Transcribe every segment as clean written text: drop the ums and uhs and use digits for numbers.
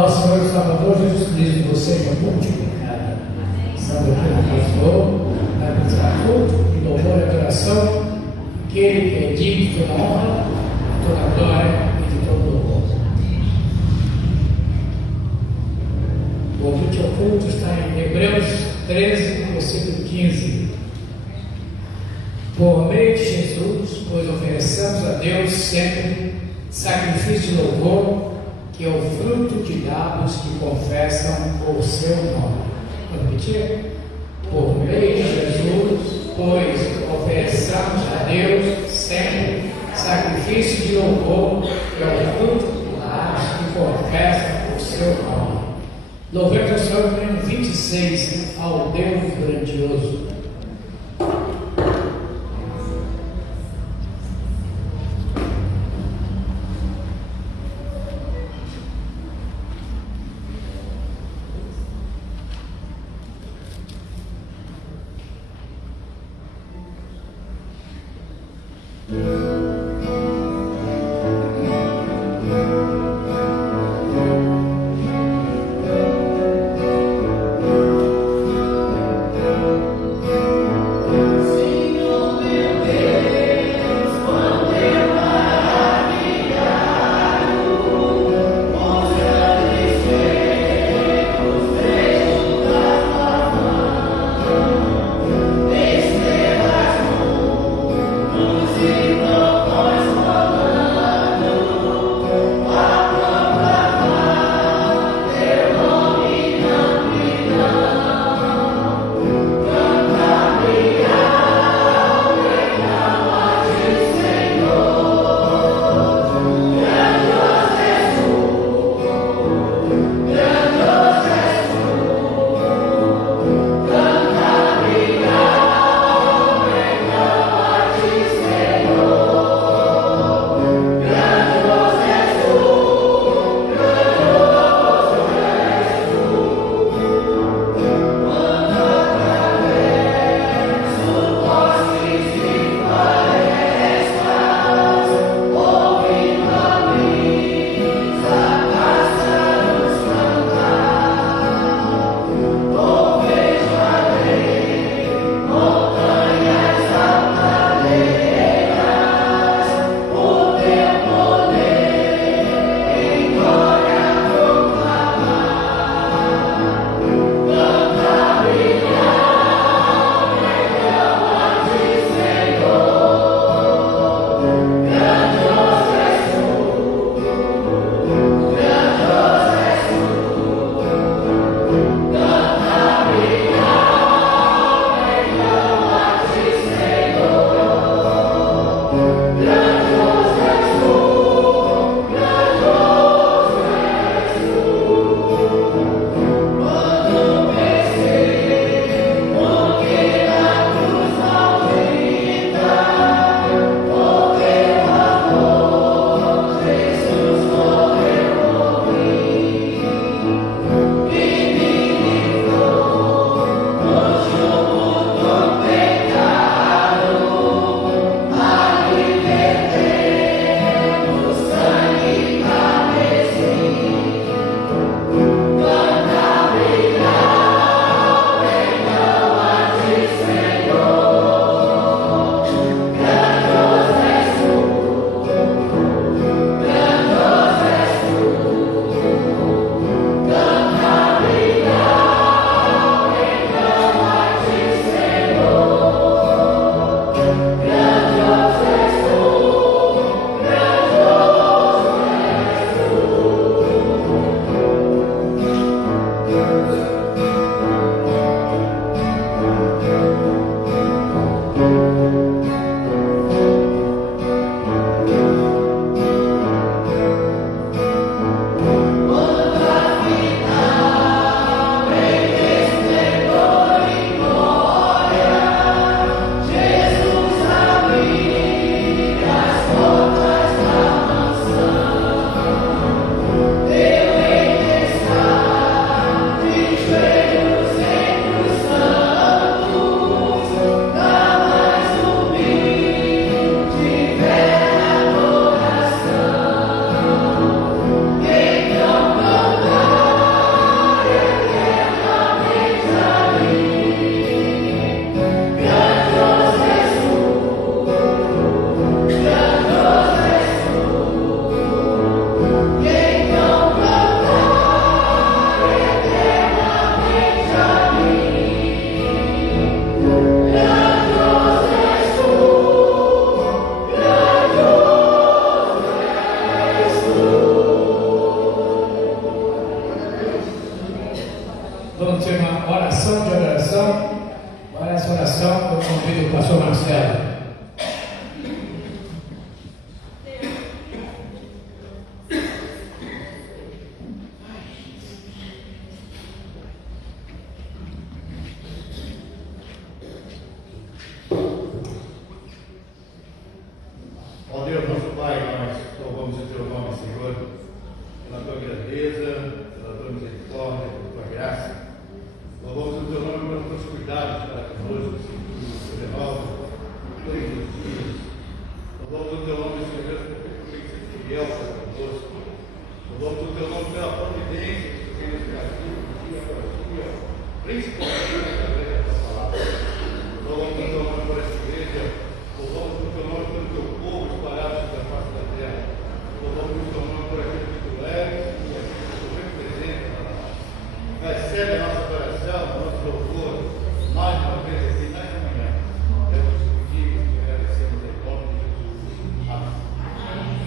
nosso Senhor e Salvador Jesus Cristo, você é multiplicado. Santo Pastor, na culto e louvor e adoração, aquele que é digno de toda honra, de toda glória e de todo louvor. O convite ao culto está em Hebreus 13, versículo 15. Por meio de Jesus, pois ofereçamos a Deus sempre sacrifício de louvor, que é o fruto de lábios que confessam o seu nome. Vou repetir? Por meio de Jesus, pois ofereçamos a Deus sempre sacrifício de louvor, que é o fruto de lábios que confessam o seu nome. Louvemos ao Senhor no hino 26, ao Deus grandioso. Senhor. Ó Deus, nosso Pai, nós louvamos o Teu nome, Senhor, pela Tua grandeza, pela Tua misericórdia, pela Tua graça. Louvamos o Teu nome pelos Teus cuidados para conosco, Senhor, Teu renova todos os dias. Louvamos o Teu nome, Senhor, porque Tu és fiel para conosco. Louvamos o Teu nome pela providência que Tu tens nos trazido dia após dia, principalmente através da Tua palavra. Louvamos o Teu nome por essa igreja. Louvamos o Teu nome pelo Teu povo espalhado sobre a face da terra. Louvamos o Teu nome por aquilo que Tu és e aquilo que Tu representa para nós. Recebe a nossa adoração, nosso louvor, mais uma vez aqui nesta manhã. É o que pedimos e agradecemos em nome de Jesus. Amém.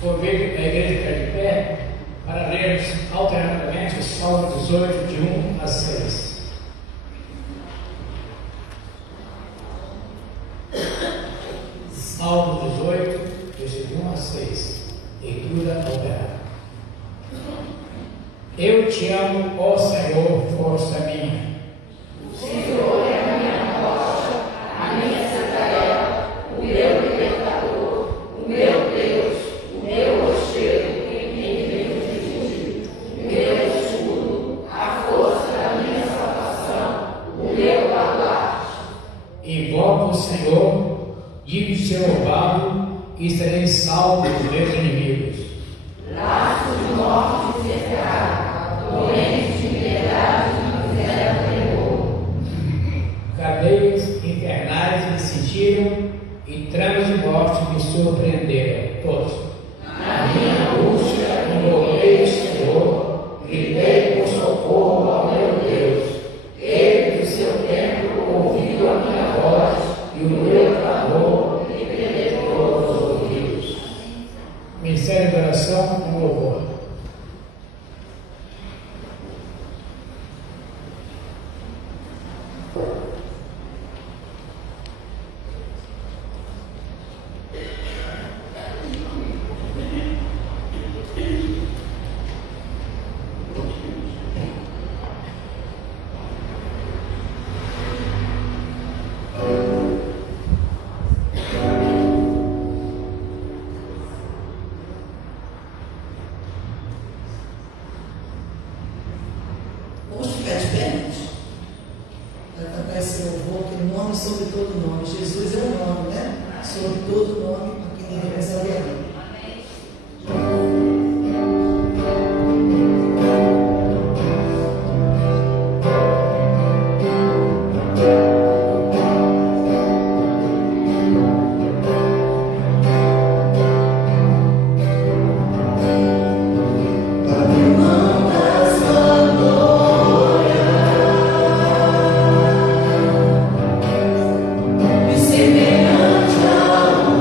Convido a igreja que está de pé para lermos alternadamente o Salmo 18, de 1 a 6. Salmo 18, de 1 a 6. Leitura alterada. Eu te amo, ó Senhor, força minha. O Senhor é a minha rocha, a minha cidadela, o meu libertador, o meu Deus, o meu rochedo, em quem tenho refúgio, o meu escudo, a força da minha salvação, o meu baluarte. Invoco o Senhor, digo ser louvado e serei salvo dos meus inimigos. Laço de morte me cercaram, correntes de piedade me fizeram temor. Cadeias infernais me sentiram e tramas de morte me surpreenderam. Todos. Na minha angústia, invocei o Senhor, gritei por socorro ao meu Deus. Ele, do seu templo, ouviu a minha voz e o meu clamor lhe penetrou nos ouvidos. Ministério de oração com louvor. Vamos ficar de pé, gente? Vai cantar esse louvor, que o nome sobre todo nome. Jesus é o nome, né? Sobre todo nome, a quem devemos adorar. Semelhante a um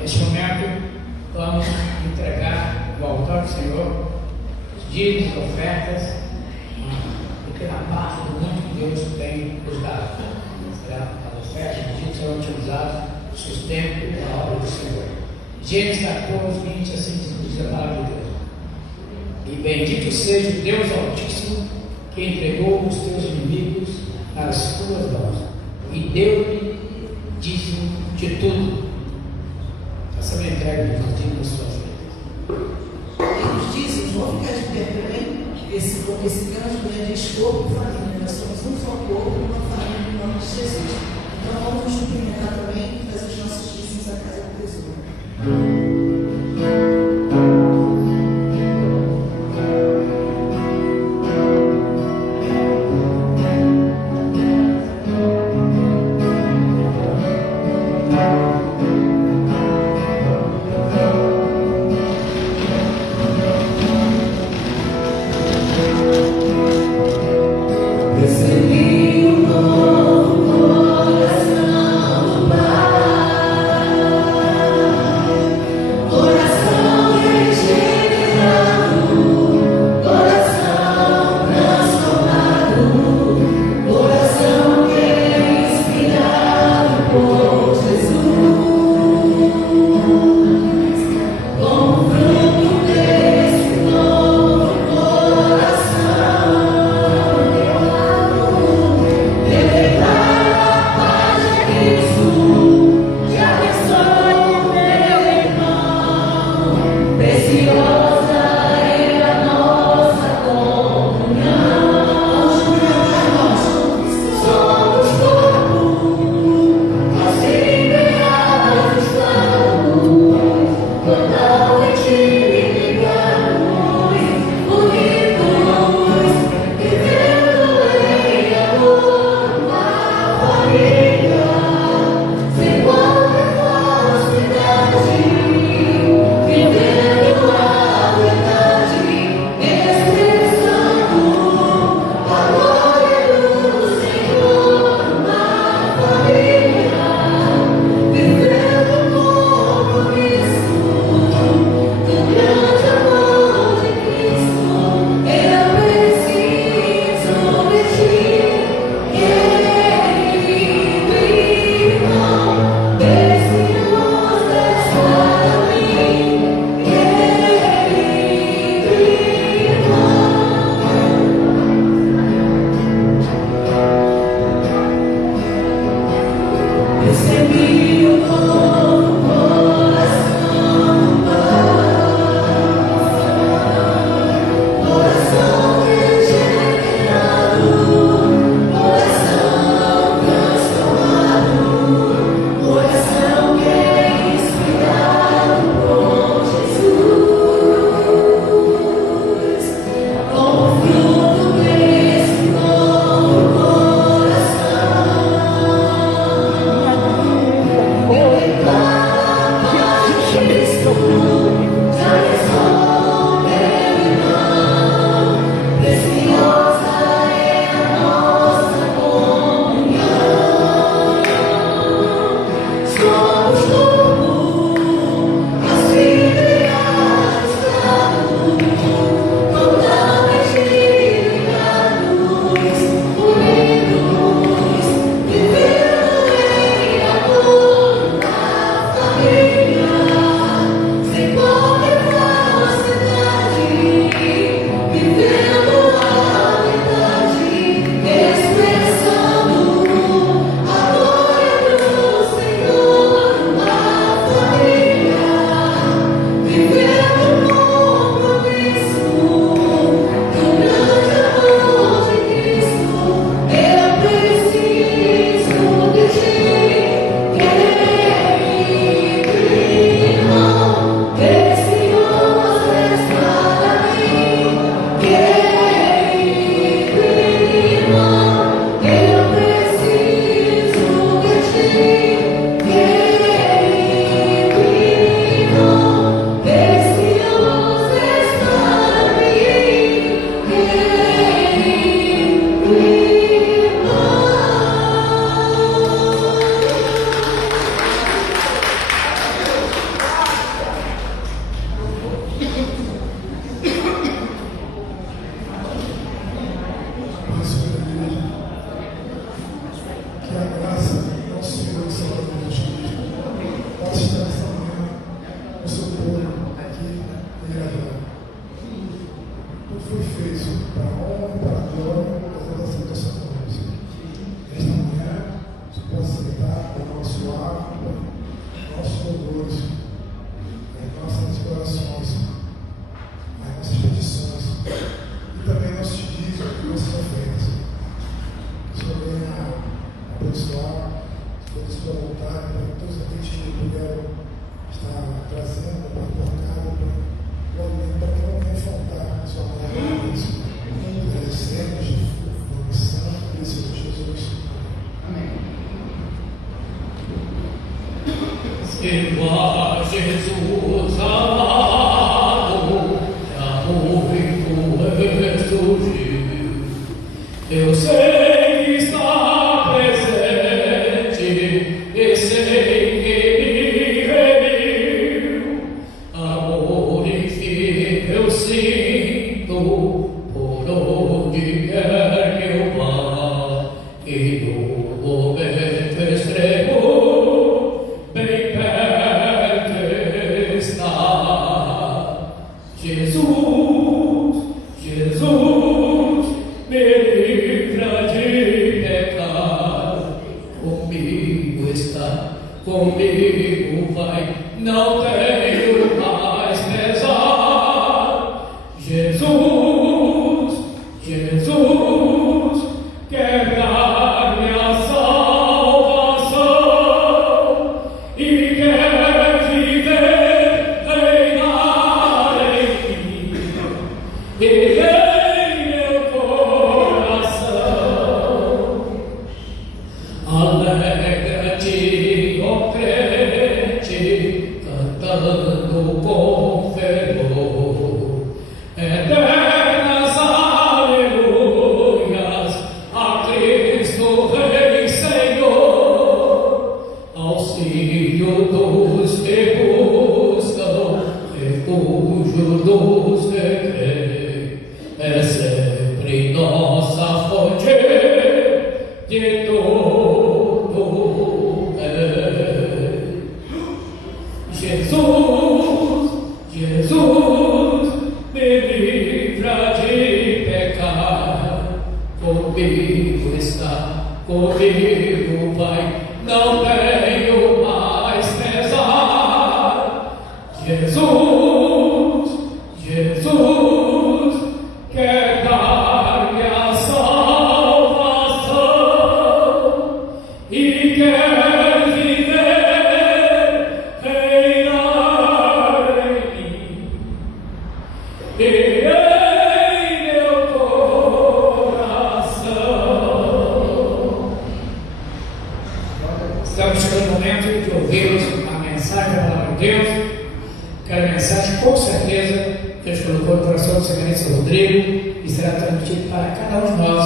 Neste momento, vamos entregar no altar do Senhor os dízimos e ofertas, pequena parte do muito que Deus tem nos dado. Será as ofertas, os dízimos serão utilizados no sustento da obra do Senhor. Gênesis 14, 20, assim diz a palavra de Deus. E bendito seja o Deus Altíssimo, que entregou os teus inimigos nas tuas mãos e deu-lhe dízimo de tudo. Faça a entrega dos dízimos das suas vidas. E os dízimos, vão ficar de pé também. Esse grande escopo, família, nós somos um só corpo, uma família em nome de Jesus. Então vamos nos cumprimentar também e fazer os nossos dízimos à casa do tesouro. Recebi o nossos louvores, nossas orações, nossas petições e também nossos dízimos e nossas ofertas. Que o Senhor venha abençoar, se for de sua vontade, para todos aqueles que puderam estar trazendo para a tua casa, para o alimento, para que não venha faltar a sua palavra. Agradecemos no nome santo e precioso de Jesus. Amém. Sirva Jesus amado, amor e ressurgiu. Eu sei que está presente e sei que me remiu. Amor infinito eu sinto por onde quer que eu vá, e no momento extremo bem perto está. Jesus, Jesus, me livra de pecar. Comigo está, comigo vai, não tenho mais pesar. Jesus, Jesus, quer dar-me a salvação e quer viver, reinar em mim e em meu coração. Alegra-te, ó crente, cantando com fervor, eternas aleluias a Cristo Rei Senhor, auxílio dos que buscam, refúgio dos que creem, é sempre nossa fonte de todo bem. Jesus, Jesus, me livra de pecar. Comigo está, comigo vai, não tenho mais pesar. Jesus, Jesus, quer dar-me a salvação e quer viver, reinar em mim e em meu coração. Estamos chegando no momento de ouvirmos a mensagem da palavra de Deus, que a mensagem, com certeza, Deus colocou no coração do seminarista Rodrigo e será transmitido para cada um de nós.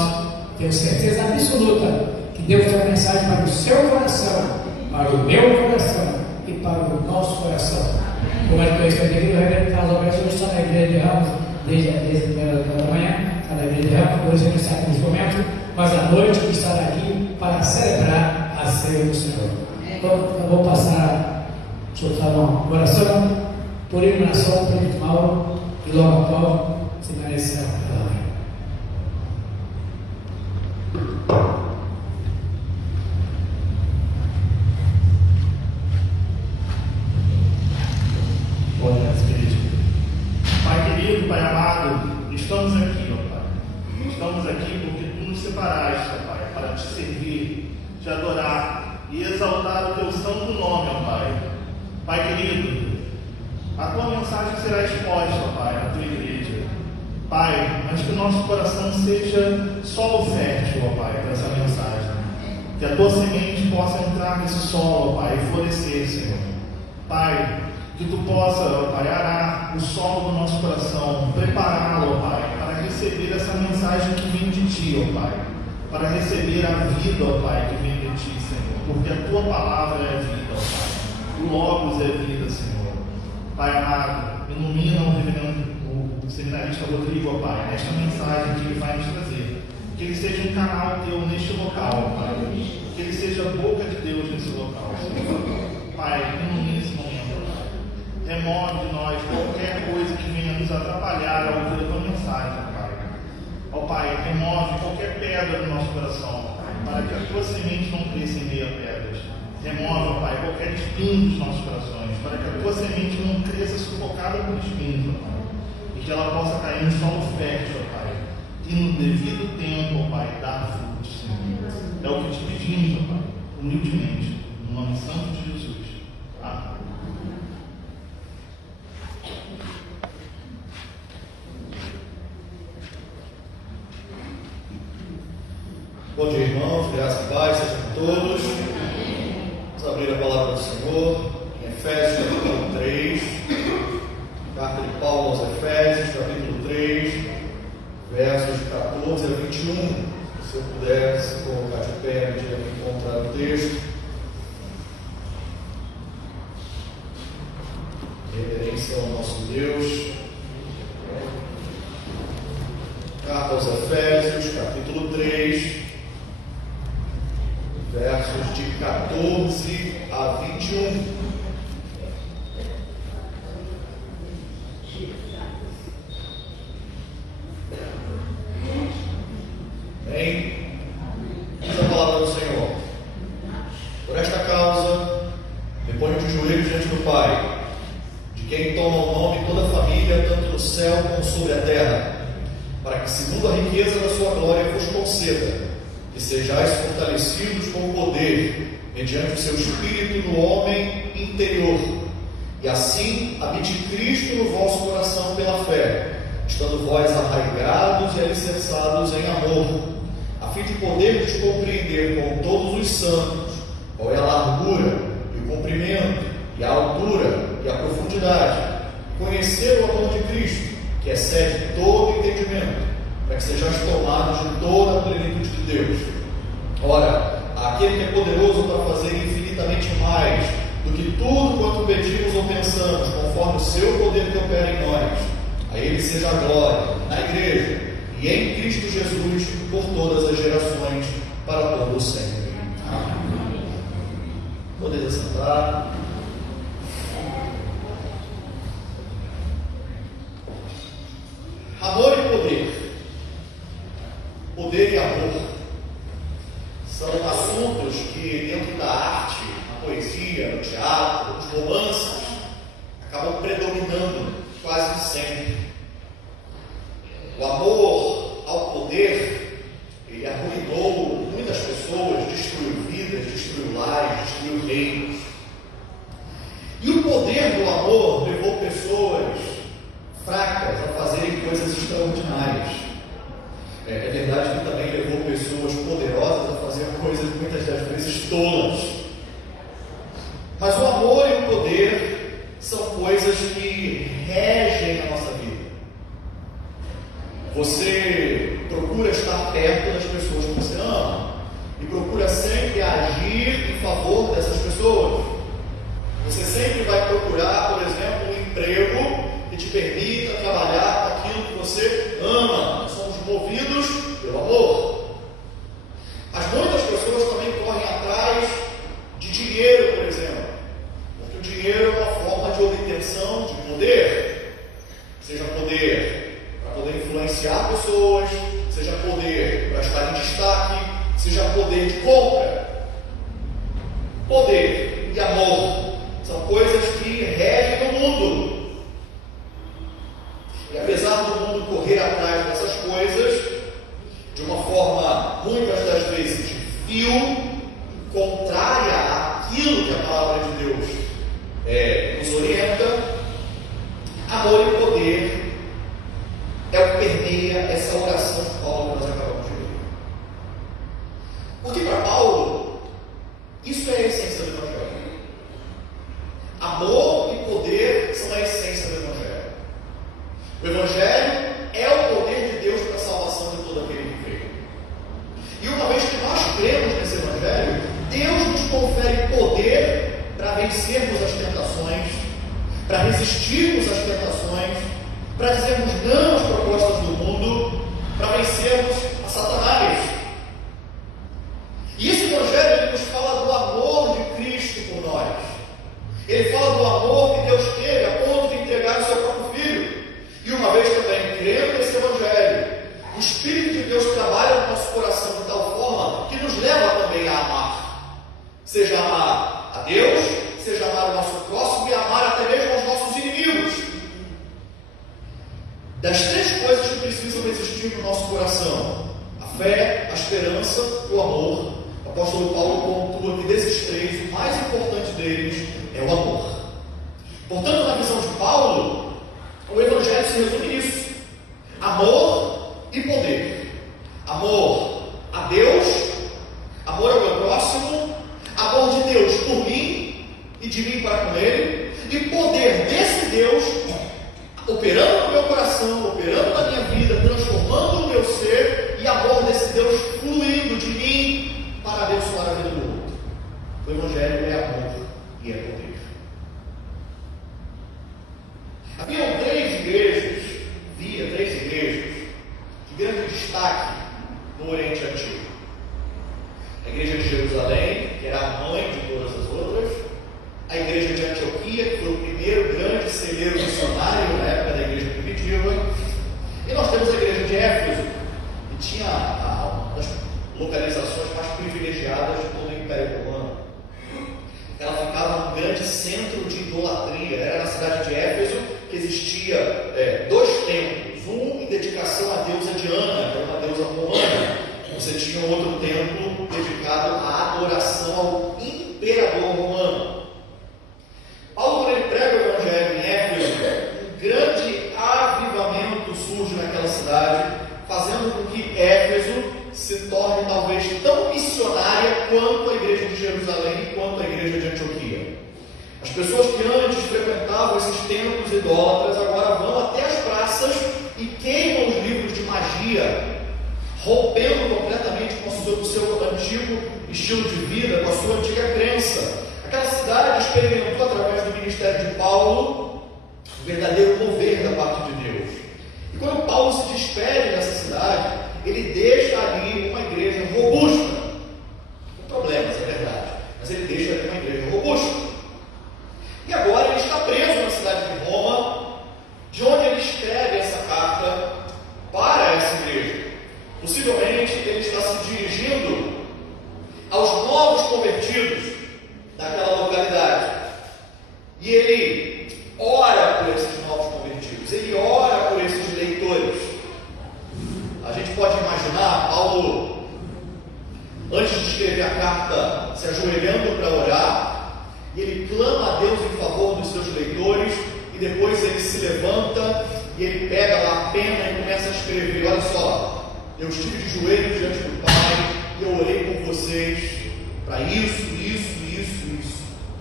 Tenho certeza absoluta que Deus tem uma mensagem para o seu coração, para o meu coração e para o nosso coração. Como é que eu estou aqui, o reverendo Carlos Alberto está na igreja de Ramos desde a primeira da manhã, está na igreja de Ramos, hoje ele está aqui nesse momento, mas à noite estará aqui para celebrar a ceia do Senhor. Então, eu vou passar, soltar uma oração por iluminação, por ritual, e logo após se merece a palavra. Olha, querido. Pai querido, Pai amado, estamos aqui, ó Pai. Estamos aqui porque Tu nos separaste, ó Pai, para Te servir, Te adorar e exaltar o Teu santo nome, ó Pai. Pai querido, a Tua mensagem será exposta, ó Pai, na Tua igreja. Pai, mas que o nosso coração seja solo fértil, ó Pai, para essa mensagem. Que a Tua semente possa entrar nesse solo, ó Pai, e florescer, Senhor. Pai, que Tu possa, ó Pai, arar o solo do nosso coração, prepará-lo, ó Pai, para receber essa mensagem que vem de Ti, ó Pai, para receber a vida, ó Pai, que vem de Ti, Senhor, porque a Tua palavra é vida, ó Pai, o Logos é vida, Senhor. Pai amado, ilumina o seminarista Rodrigo, ó Pai, nesta mensagem que ele vai nos trazer, que ele seja um canal Teu neste local, ó Pai, que ele seja a boca de Deus nesse local, Senhor. Pai, ilumina esse momento. Remove de nós qualquer coisa que venha nos atrapalhar ao ouvir a Tua mensagem, Pai. Ó Pai, remove qualquer pedra do nosso coração, Pai, para que a Tua semente não cresça em meio a pedras. Remove, ó Pai, qualquer espinho dos nossos corações, para que a tua semente não cresça sufocada por espinhos, ó Pai, e que ela possa cair no solo fértil, ó Pai, e no devido tempo, ó Pai, dar frutos, Senhor. É o que te pedimos, ó Pai, humildemente, no nome santo de Jesus. Amém. Bom dia, irmãos, graça e paz sejam todos. Vamos abrir a palavra do Senhor em Efésios, capítulo 3, carta de Paulo aos Efésios, capítulo 3, versos 14 a 21. Se eu pudesse colocar de pé, a gente vai encontrar o texto. Reverência ao nosso Deus. Carta aos Efésios, capítulo 3, versos de 14 a 21. Bem, diz a palavra do Senhor: por esta causa, me ponho de joelhos diante do Pai, de quem toma o nome toda a família, tanto no céu como sobre a terra, para que, segundo a riqueza da sua glória, vos conceda que sejais fortalecidos com poder, mediante o seu Espírito no homem interior, e assim habite Cristo no vosso coração pela fé, estando vós arraigados e alicerçados em amor, a fim de poderdes compreender com todos os santos qual é a largura e o comprimento, e a altura e a profundidade, conhecer o amor de Cristo, que excede todo entendimento, para que sejais tomados de toda a plenitude de Deus. Ora, aquele que é poderoso para fazer infinitamente mais do que tudo quanto pedimos ou pensamos, conforme o seu poder que opera em nós, a ele seja a glória na igreja e em Cristo Jesus por todas as gerações, para todo o sempre. Amém. Podeis assentar. Amor e poder. Poder e amor são assuntos que, dentro da arte, na poesia, no teatro, nos romances, acabam predominando quase sempre. O amor ao poder, ele arruinou muitas pessoas, destruiu vidas, destruiu lares, destruiu reinos. E o poder do amor levou pessoas fracas a fazerem coisas extraordinárias. É verdade que também levou pessoas poderosas a fazer coisas muitas das vezes tolas. Mas o amor e o poder são coisas que regem a nossa vida. Você procura estar perto das pessoas que você ama e procura sempre agir em favor dessas pessoas. Você sempre vai procurar, por exemplo, um emprego que te permita trabalhar aquilo que você ama. Nós somos movidos pelo amor. Mas muitas pessoas também correm atrás de dinheiro, por exemplo, porque o dinheiro é uma forma de obtenção de poder, seja poder para poder influenciar pessoas, seja poder para estar em destaque, seja poder de compra. Poder e amor são coisas que regem o mundo. E apesar do mundo correr atrás dessas coisas, de uma forma, muitas das vezes, vil, contrária àquilo que a palavra de Deus nos orienta, amor e poder é o que permeia essa oração de Paulo que nós acabamos de ler. Porque para Paulo, isso é a essência do Evangelho. Amor e poder são a essência do Evangelho. O Evangelho é o poder de Deus para a salvação de todo aquele que crê. E uma vez que nós cremos nesse Evangelho, Deus nos confere poder para vencermos as tentações, para resistirmos às tentações, para dizermos não às propostas do mundo, para vencermos a Satanás. E esse Evangelho ele nos fala do amor de Cristo por nós. Ele fala do amor que Deus teve a ponto de entregar o seu próprio Filho. E uma vez também crendo nesse Evangelho, o Espírito de Deus trabalha no nosso coração de tal forma que nos leva também a amar. Seja amar a Deus, seja amar o nosso próximo e amar até mesmo os nossos inimigos. Das três coisas que precisam existir no nosso coração: a fé, a esperança e o amor. O apóstolo Paulo pontua que desses três, o mais importante deles é o amor. Portanto, na visão de Paulo, o Evangelho se resume nisso: amor e poder. Amor a Deus, amor ao meu próximo, amor de Deus por mim e de mim para com Ele, e poder desse Deus operando no meu coração, operando na minha vida, transformando o meu ser, e amor desse Deus fluindo de mim para abençoar a vida do outro. O Evangelho é amor e é poder. Havia três igrejas de grande destaque no Oriente Antigo. A igreja de Jerusalém, que era a mãe de todas as outras; a igreja de Antioquia, que foi o primeiro grande celeiro missionário na época da igreja primitiva; e nós temos a igreja de Éfeso, que tinha uma das localizações mais privilegiadas de todo o Império Romano. Ela ficava num grande centro de idolatria. Era na cidade de Éfeso que existia dois templos, um em dedicação à deusa Diana, que era uma deusa romana. Você tinha outro templo dedicado à adoração ao imperador romano. Paulo, quando ele prega o Evangelho em Éfeso, um grande avivamento surge naquela cidade, fazendo com que Éfeso se torne talvez tão missionária quanto a igreja de Jerusalém e quanto a igreja de Antioquia. As pessoas que antes frequentavam esses templos idólatras agora vão até as praças e queimam os livros de magia, rompendo completamente com o seu antigo estilo de vida, com a sua antiga crença. Aquela cidade experimentou, através do ministério de Paulo, o verdadeiro mover da parte de Deus. E quando Paulo se despede dessa cidade, ele deixa ali uma igreja robusta, com problemas, é verdade, mas ele deixa ali uma igreja robusta. E agora ele está preso na cidade de Roma, de onde ele escreve essa carta para essa igreja. Possivelmente ele está se dirigindo aos novos convertidos daquela localidade. E ele ora por esses novos convertidos, ele ora por esses leitores. A gente pode imaginar Paulo, antes de escrever a carta, se ajoelhando para orar, e ele clama a Deus em favor dos seus leitores, e depois ele se levanta e ele pega lá a pena e começa a escrever: olha só, eu estive de joelhos diante do Pai e eu orei por vocês para isso.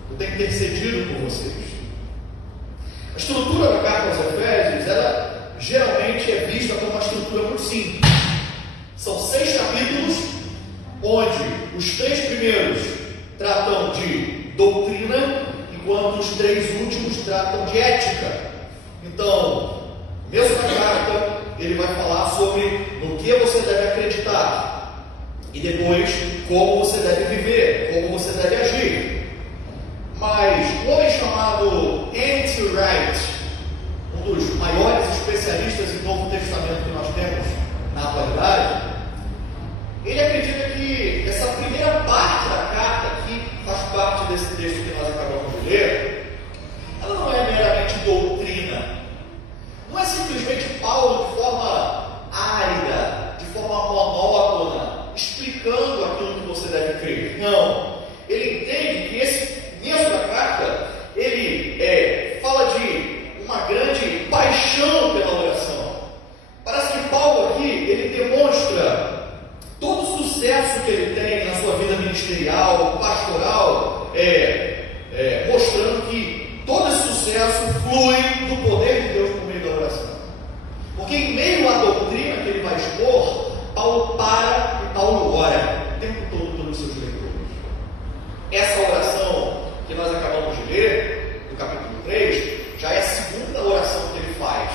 Eu tenho intercedido por vocês. A estrutura da carta aos Efésios, ela geralmente é vista como uma estrutura muito simples. São 6 capítulos, onde os 3 primeiros tratam de doutrina, enquanto os 3 últimos tratam de ética. Então, mesmo na carta, ele vai falar sobre no que você deve acreditar, e depois como você deve viver, como você deve agir. Mas um homem chamado N.T. Wright, um dos maiores especialistas em Novo Testamento que nós temos na atualidade, ele acredita que essa primeira parte da carta, que faz parte desse texto que nós acabamos de ler, ela não é meramente doutrina. Não é simplesmente Paulo, de forma árida, de forma monótona, explicando aquilo que você deve crer. Não. Ele entende que esse mesmo da carta, ele fala de uma grande paixão pela oração. Parece que Paulo aqui, ele demonstra todo o sucesso que ele tem na sua vida ministerial, pastoral, mostrando que todo esse sucesso flui do poder de Deus por meio da oração. Porque em meio à doutrina que ele vai expor, Paulo para e Paulo ora o tempo todo pelos seus leitores. Essa oração que nós acabamos de ler, no capítulo 3, já é a segunda oração que ele faz.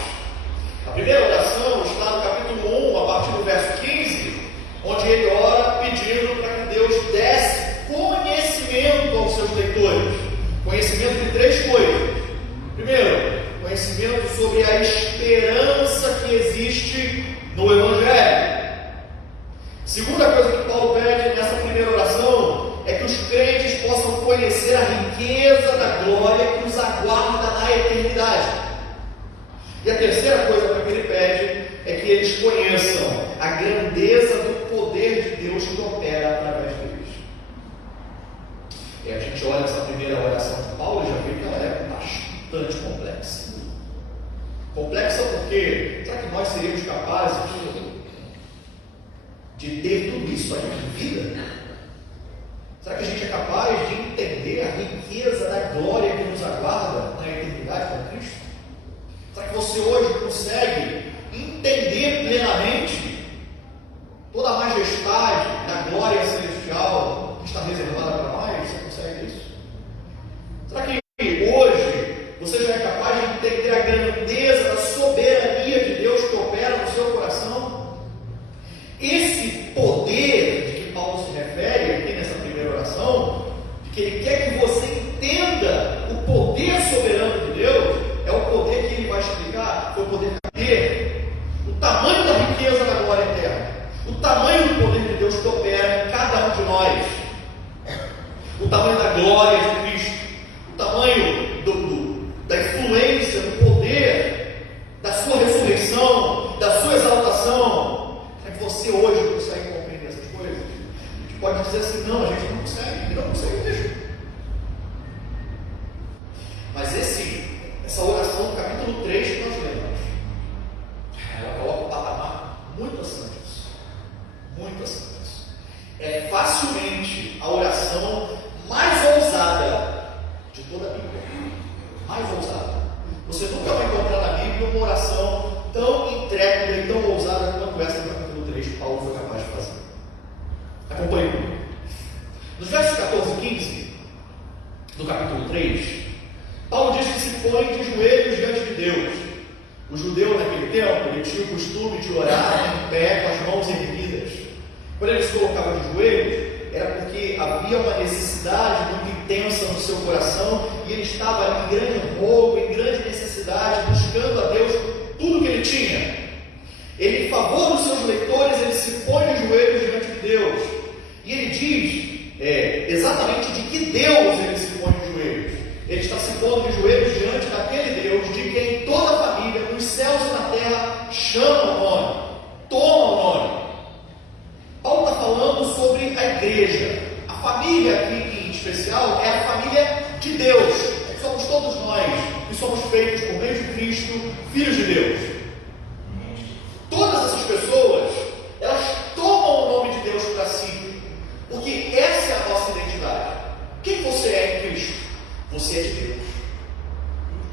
A primeira oração está no capítulo 1, a partir do verso 15, onde ele ora pedindo para que Deus desse conhecimento aos seus leitores. Conhecimento de 3 coisas. Primeiro, conhecimento sobre a esperança que existe no Evangelho. Segunda coisa que Paulo pede nessa primeira oração é que os crentes possam conhecer conhecer a riqueza da glória que nos aguarda na eternidade. E a terceira coisa que ele pede é que eles conheçam a grandeza do poder de Deus que opera através deles. E a gente olha essa primeira oração de Paulo e já vê que ela é bastante complexa. Complexa porque, será que nós seríamos capazes de ter tudo isso aí em vida? Será que a gente é capaz de entender a riqueza da glória que nos aguarda na eternidade com Cristo? Será que você hoje consegue entender plenamente toda a majestade da glória celestial que está reservada para nós? Você consegue isso? Será que hoje você já é capaz de entender a grandeza da soberania de Deus que opera no seu coração? Esse poder de que Paulo se refere aqui nessa primeira oração, de que ele quer que você entenda o poder soberano de Deus, é o poder que ele vai explicar, foi o poder de ter o tamanho da riqueza da glória eterna, o tamanho do poder de Deus que opera em cada um de nós, o tamanho da glória de Cristo, o tamanho da influência, do poder, da sua ressurreição, da sua exaltação. É que você hoje consegue compreender essas coisas? A gente pode dizer assim, não, a gente não consegue mesmo. Mas essa oração do capítulo 3 que nós lemos, ela coloca um patamar muito acima disso. Muito acima disso. É facilmente a oração mais ousada de toda a Bíblia. Mais ousada. Você nunca vai encontrar na Bíblia uma oração tão intrépida e tão ousada quanto essa do capítulo 3 que Paulo foi capaz de fazer. Acompanhe comigo. Nos versos 14 e 15 do capítulo 3, Paulo diz que se põe de joelhos diante de Deus. O judeu naquele tempo, ele tinha o costume de orar em pé com as mãos erguidas. Quando ele se colocava de joelhos, era porque havia uma necessidade muito intensa no seu coração e ele estava ali em grande rogo, em grande necessidade, buscando a Deus tudo que ele tinha. Ele, em favor dos seus leitores, ele se põe de joelhos diante de Deus. E ele diz exatamente de que Deus ele se põe de joelhos. Ele está se pondo de joelhos diante daquele Deus de quem toda a família, nos céus e na terra, chama o nome, toma o nome. Paulo está falando sobre a igreja. A família aqui em especial é a família de Deus. Somos todos nós que somos feitos por meio de Cristo, filhos de Deus. Todas essas pessoas, elas tomam o nome de Deus para si, porque essa é a nossa identidade. Quem você é em Cristo? Você é de Deus.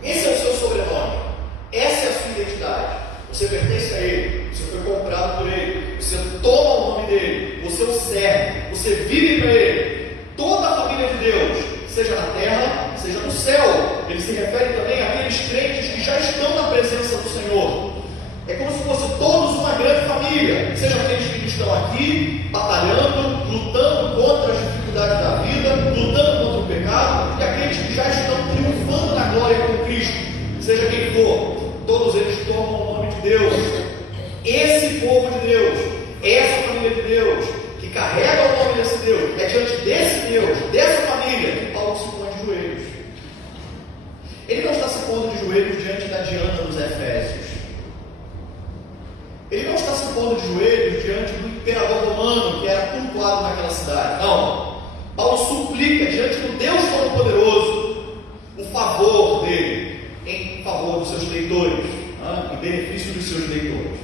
Esse é o seu sobrenome. Essa é a sua identidade. Você pertence a Ele. Você foi comprado por Ele. Você toma o nome dEle. Você o serve. Você vive para Ele. Toda a família de Deus, seja na terra, seja no céu. Ele se refere também àqueles crentes que já estão na presença do Senhor. É como se fosse todos uma grande família. Seja aqueles que estão aqui, batalhando, lutando contra as dificuldades da vida, lutando contra o pecado, e aqueles que já estão triunfando na glória com Cristo. Seja quem for, todos eles tomam o nome de Deus. Esse povo de Deus, essa família de Deus, que carrega o nome desse Deus, é diante desse Deus, dessa família, que Paulo se põe de joelhos. Ele não está se pondo de joelhos diante da Diana dos Efésios. Ele não está se pondo de joelhos diante do imperador romano que era cultuado naquela cidade. Não. Paulo suplica diante do Deus Todo-Poderoso o favor dele em favor dos seus leitores, em benefício dos seus leitores.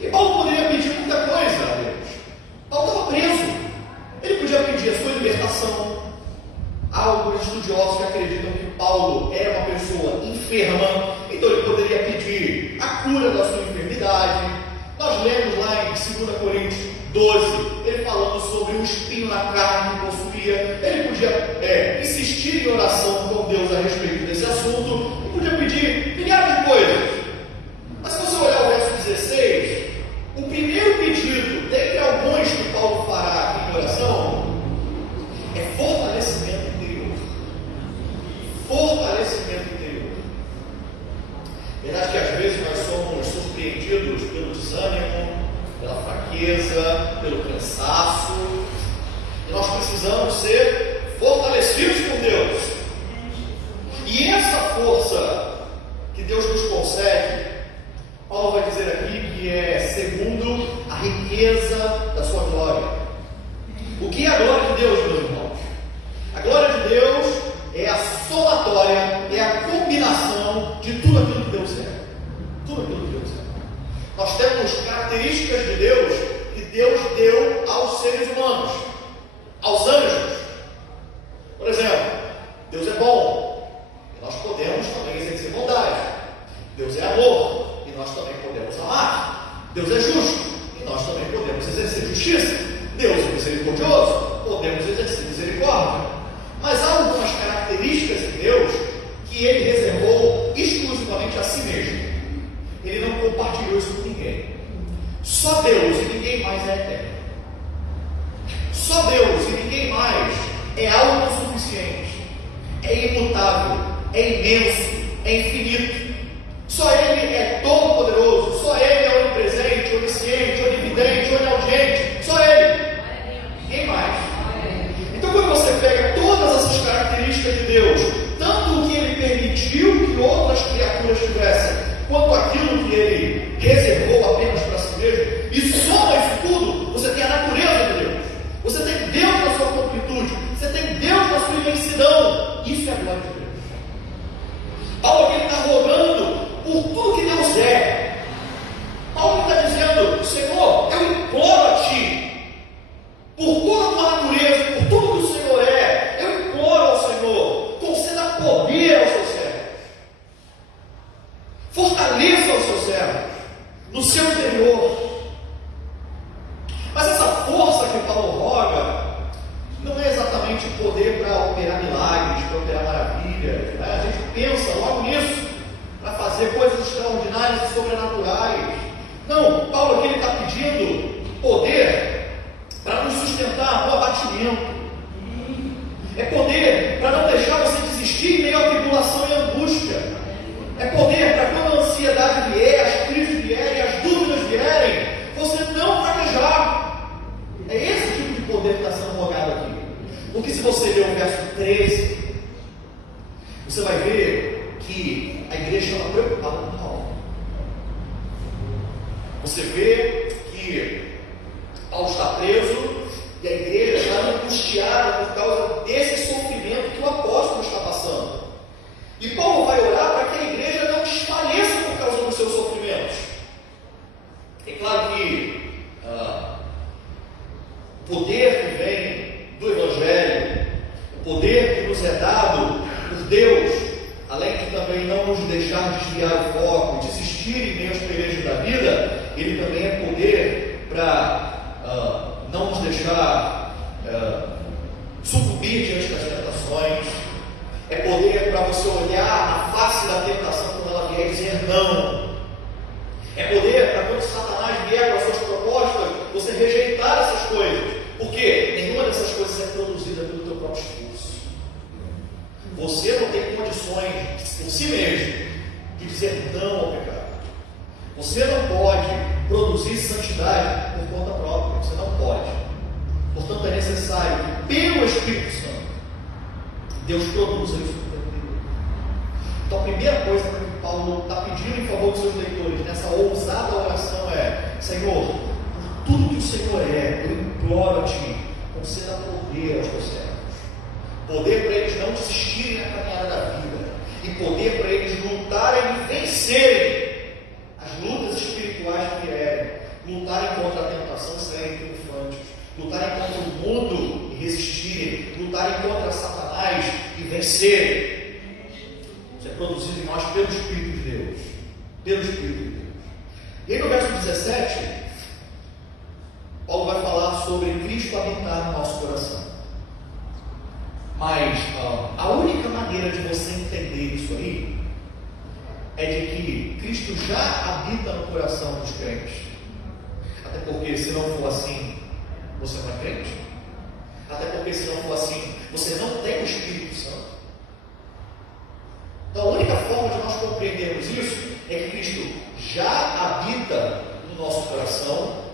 E Paulo poderia pedir muita coisa a Deus. Paulo estava preso. Ele podia pedir a sua libertação. Há alguns estudiosos que acreditam que Paulo era uma pessoa enferma, então ele poderia pedir a cura da sua enfermidade. Nós lemos lá em 2 Coríntios 12, ele falando sobre um espinho na carne que possuía. Ele podia insistir em oração com Deus a respeito desse assunto, e podia pedir milhares de coisas. Mas se você olhar o verso 16, o primeiro pedido, dentre alguns que Paulo fará aqui em oração, é fortalecimento interior. Fortalecimento interior. Verdade que às vezes nós somos surpreendidos pelo desânimo, pela fraqueza, pelo cansaço, e nós precisamos ser fortalecidos características de Deus que Deus deu aos seres humanos, aos anjos. Por exemplo, Deus é bom, e nós podemos também exercer bondade. Deus é amor, e nós também podemos amar. Deus é justo, e nós também podemos exercer justiça. Deus é misericordioso, podemos exercer misericórdia. Mas há algumas características de Deus que Ele reservou exclusivamente a si mesmo. Ele não compartilhou isso com ninguém. Só Deus e ninguém mais é eterno. Só Deus e ninguém mais é autossuficiente, é imutável, é imenso, é infinito. Só Ele é todo-poderoso, só Ele é onipresente, onisciente, onividente, oniaudiente, só Ele. Ninguém mais. Então, quando você pega todas essas características de Deus, tanto o que Ele permitiu que outras criaturas tivessem, quanto aquilo que Ele reservou apenas para si mesmo, e soma isso tudo, você tem a natureza de Deus. Você tem Deus na sua completude, você tem Deus na sua imensidão. Isso é a glória de Deus. Paulo aqui está rogando por tudo que Deus é. Paulo está dizendo: Senhor, eu imploro a Ti, por toda a Tua natureza, por tudo que o Senhor é, eu imploro ao Senhor, conceda poder aos seus servos, fortaleça os seus servos no seu interior. Mas essa força que Paulo roga não é exatamente poder para operar milagres, para operar maravilhas, né? A gente pensa logo nisso, para fazer coisas extraordinárias e sobrenaturais. Não, Paulo aqui está pedindo poder para nos sustentar no abatimento. É poder para não deixar você desistir em meio à tribulação e angústia. É poder para quando a ansiedade vier, as crises vierem, as dúvidas vierem, você não fraquejar. É esse tipo de poder que está sendo rogado aqui. Porque se você ler o verso 13, você vai ver que a igreja estava preocupada com Paulo. Você vê que Paulo está preso e a igreja está angustiada por causa desse sofrimento que o apóstolo está passando. E Paulo vai orar para que a igreja não desfaleça por causa dos seus sofrimentos. É claro que o poder que vem do Evangelho, o poder que nos é dado por Deus, além de também não nos deixar desviar o foco, desistir em meio aos peregos da vida, ele também é poder para não nos deixar sucumbir diante das tentações. É poder para você olhar a face da tentação quando ela vier e dizer não. É poder para quando Satanás vier com as suas propostas, você rejeitar essas coisas. Porque nenhuma dessas coisas é produzida pelo teu próprio esforço. Você não tem condições por si mesmo de dizer não ao pecado. Você não pode produzir santidade por conta própria. Você não pode. Portanto, é necessário que pelo Espírito Santo Deus produza isso no teu interior. Então, a primeira coisa que Paulo está pedindo em favor dos seus leitores nessa ousada oração é: Senhor, por tudo que o Senhor é, eu imploro a Ti, conceda poder aos teus servos, poder para eles não desistirem na caminhada da vida, e poder para eles lutarem e vencerem as lutas espirituais que vierem, lutarem contra a tentação e serem triunfantes, lutarem contra o mundo e resistirem, lutarem contra Satanás e vencerem. Isso é produzido em nós pelo Espírito de Deus. Pelo Espírito de Deus. E aí no verso 17, Paulo vai falar sobre Cristo habitar no nosso coração. Mas a única maneira de você entender isso aí é de que Cristo já habita no coração dos crentes. Até porque se não for assim, você não é crente. Até porque se não for assim, você não tem o Espírito Santo. Então a única forma de nós compreendermos isso é que Cristo já habita no nosso coração,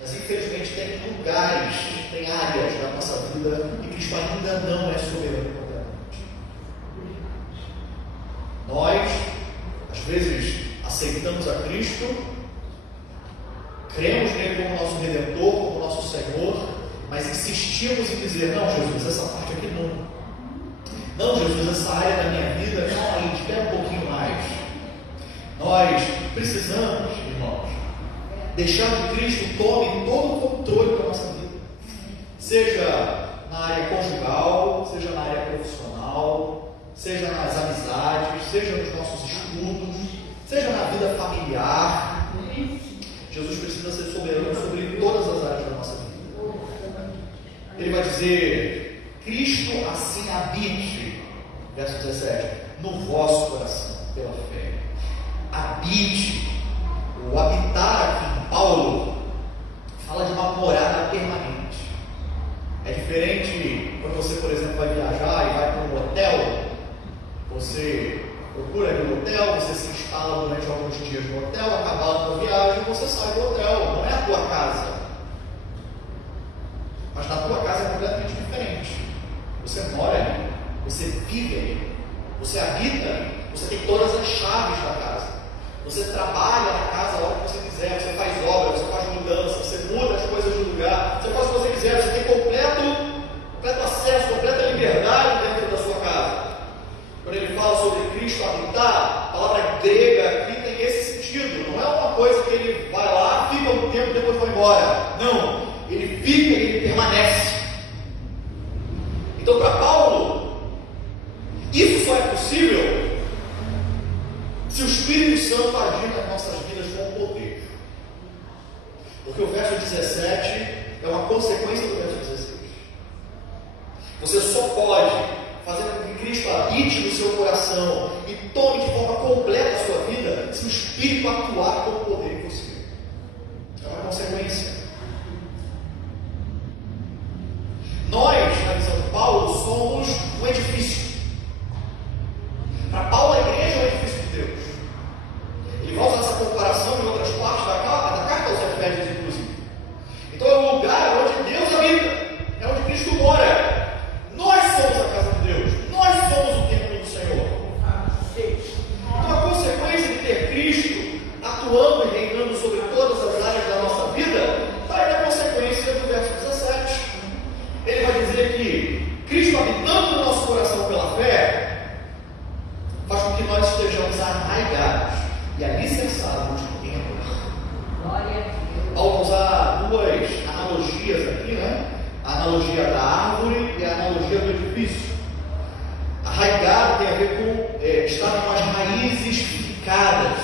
mas infelizmente tem lugares, tem áreas da nossa vida que Cristo ainda não é soberano completamente. Nós, às vezes, aceitamos a Cristo, cremos nele como nosso Redentor, como nosso Senhor, mas insistimos em dizer: não, Jesus, essa parte aqui não. Não, Jesus, essa área da minha vida, não, aí, espera um pouquinho mais. Nós precisamos, irmãos, deixar que Cristo tome todo o controle da nossa vida. Seja na área conjugal, seja na área profissional, seja nas amizades, seja nos nossos estudos, seja na vida familiar. Jesus precisa ser soberano sobre todas as áreas da nossa vida. Ele vai dizer: Cristo assim habite, verso 17, no vosso coração, pela fé. Habite. O habitar aqui em Paulo fala de uma morada permanente. É diferente quando você, por exemplo, vai viajar e vai para um hotel. Você procura ali no hotel, você se instala durante alguns dias no hotel, acabando a viagem, você sai do hotel. Não é a tua casa. Mas na tua casa é completamente diferente. Você mora ali, você vive ali, você habita ali, você tem todas as chaves da casa. Você trabalha na casa a hora que você quiser, você faz obra, você faz mudança, você muda as coisas de lugar, você faz o que você quiser, você tem completo acesso, completa liberdade dentro da sua casa. Quando ele fala sobre Cristo habitar, a palavra grega aqui tem esse sentido. Não é uma coisa que ele vai lá, fica um tempo e depois vai embora. Não, ele fica e ele permanece. Então, para Paulo, isso só é possível se o Espírito Santo agir nas nossas vidas com poder. Porque o verso 17 é uma consequência do verso 16. Você só pode fazer com que Cristo habite no seu coração e tome de forma completa a sua vida se o Espírito atuar com poder em você. É uma consequência. Nós, na visão de Paulo, somos um edifício. Para Paulo, a igreja é um edifício de Deus. Ele vai usar essa comparação em outras partes da carta aos Efésios, inclusive. Então é o lugar onde Deus habita, é onde Cristo mora. Nós somos a casa de Deus, nós somos o templo do Senhor. Então a consequência de ter Cristo atuando e reinando sobre todas as áreas da nossa vida está aí na consequência do verso 17. Ele vai dizer que Cristo habitando no nosso coração pela fé faz com que nós estejamos arraigados e alicerçados em amor. Paulo vai usar duas analogias aqui, né? A analogia da árvore e a analogia do edifício. Arraigado tem a ver com estar com as raízes ficadas,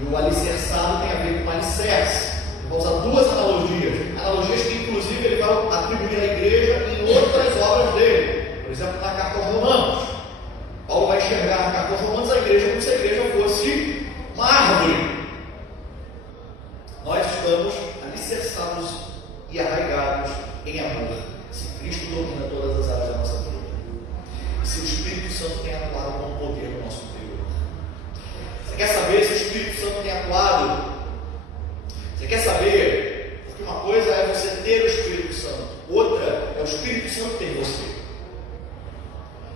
e o alicerçado tem a ver com alicerce. Ele vai usar duas analogias que inclusive ele vai atribuir à igreja em outras obras dele. Por exemplo, na carta aos Romanos, Paulo vai enxergar na carta aos Romanos a igreja como se a igreja fosse uma árvore. Nós estamos alicerçados e arraigados em amor, se Cristo domina todas as áreas da nossa vida, e se o Espírito Santo tem atuado com poder no nosso interior. Você quer saber se o Espírito Santo tem atuado? Você quer saber? Porque uma coisa é você ter o Espírito Santo, outra é o Espírito Santo ter você.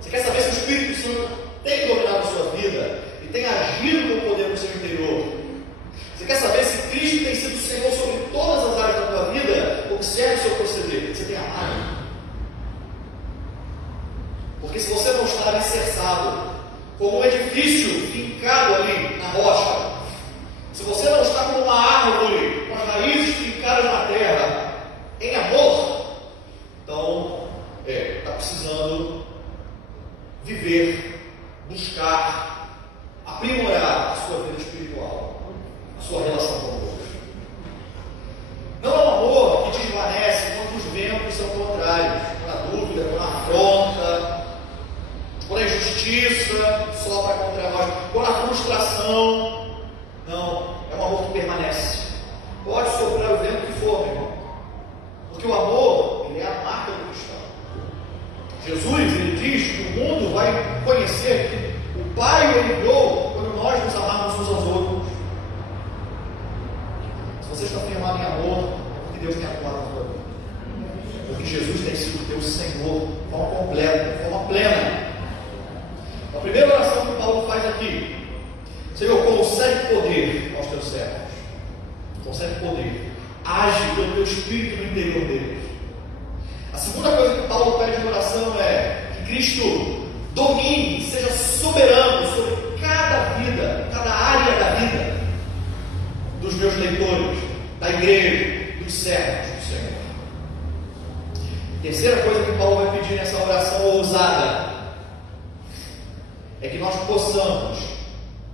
Você quer saber se o Espírito Santo tem dominado a sua vida e tem agido com poder no seu interior? Você quer saber se Cristo tem sido o Senhor sobre todas as áreas da tua vida? Observe o seu proceder. Você tem amado? Porque se você não está alicerçado como um edifício fincado ali na rocha, se você não está como uma árvore com as raízes fincadas na terra em amor, então está precisando viver, buscar, aprimorar a sua vida espiritual, a sua relação com Deus. Não é um amor que desvanece quando os ventos são contrários, quando a dúvida, quando a afronta, quando a injustiça sopra contra nós, quando a frustração. Não, é um amor que permanece. Pode soprar o vento que for, meu irmão. Porque o amor, ele é a marca do cristão. Jesus, ele diz que o mundo vai conhecer que o Pai o enviou quando nós nos amarmos uns aos outros. Se você está firmado em amor, é porque Deus tem atuado na sua vida. Porque Jesus tem sido teu Senhor de forma completa, de forma plena. A primeira oração que Paulo faz aqui: Senhor, concede poder aos teus servos. Concede poder. Age pelo teu Espírito no interior deles. A segunda coisa que Paulo pede em oração é que Cristo domine, seja soberano sobre cada vida, cada área da vida dos meus leitores, igreja, dos servos do Senhor. Terceira coisa que Paulo vai pedir nessa oração ousada é que nós possamos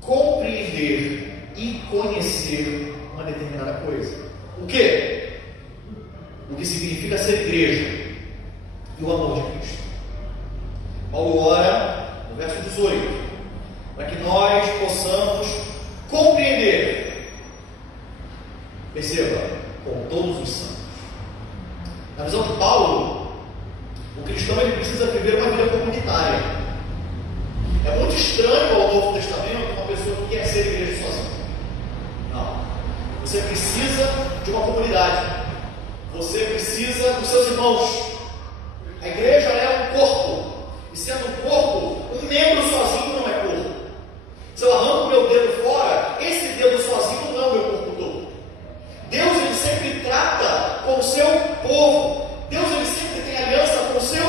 compreender e conhecer uma determinada coisa. O quê? O que significa ser igreja e o amor de Cristo. Paulo ora no verso 18 para que nós possamos compreender, perceba, com todos os santos. Na visão de Paulo, o cristão ele precisa viver uma vida comunitária. É muito estranho ao Novo Testamento uma pessoa que quer ser igreja sozinha. Não. Você precisa de uma comunidade. Você precisa dos seus irmãos. A igreja é um corpo. E sendo um corpo, um membro sozinho não é corpo. Se eu arranco o meu dedo fora, esse dedo sozinho não é o meu corpo todo. Deus ele sempre trata com o seu povo. Deus ele sempre tem aliança com o seu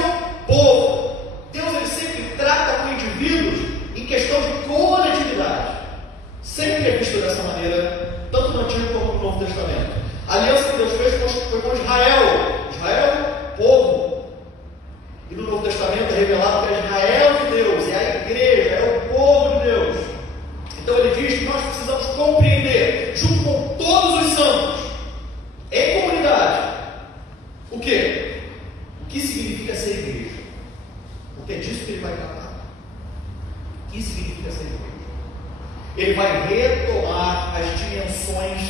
povo. Deus ele sempre trata com indivíduos em questão de coletividade. Sempre é visto dessa maneira, tanto no Antigo como no Novo Testamento. A aliança que Deus fez foi com Israel. Israel, povo. E no Novo Testamento é revelado que é Israel de Deus, é a igreja, é o povo de Deus. Então ele diz que nós precisamos compreender, junto com todos os santos, em comunidade, o quê? O que significa ser igreja? Porque é disso que ele vai tratar. O que significa ser igreja? Ele vai retomar as dimensões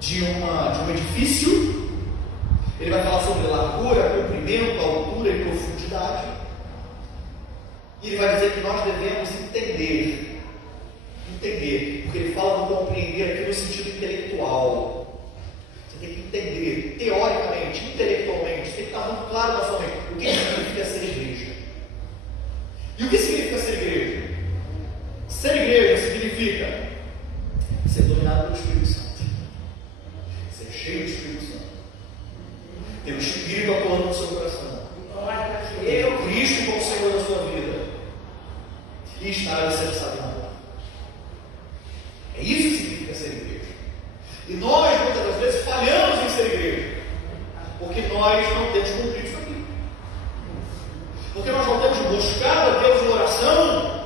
de um edifício. Ele vai falar sobre largura, comprimento, altura e profundidade. E ele vai dizer que nós devemos entender, porque ele fala do compreender aqui no sentido intelectual. Você tem que entender, teoricamente, intelectualmente, tem que estar muito claro na sua mente o que significa ser igreja. E o que significa ser igreja? Ser igreja significa ser dominado pelo Espírito Santo, ser cheio do Espírito Santo, ter o Espírito atuando no seu coração, ter o Cristo como Senhor da sua vida e estar alicerçado na palavra. É isso que significa ser igreja. E nós, muitas das vezes, falhamos em ser igreja, porque nós não temos cumprido isso aqui. Porque nós não temos buscado a Deus em oração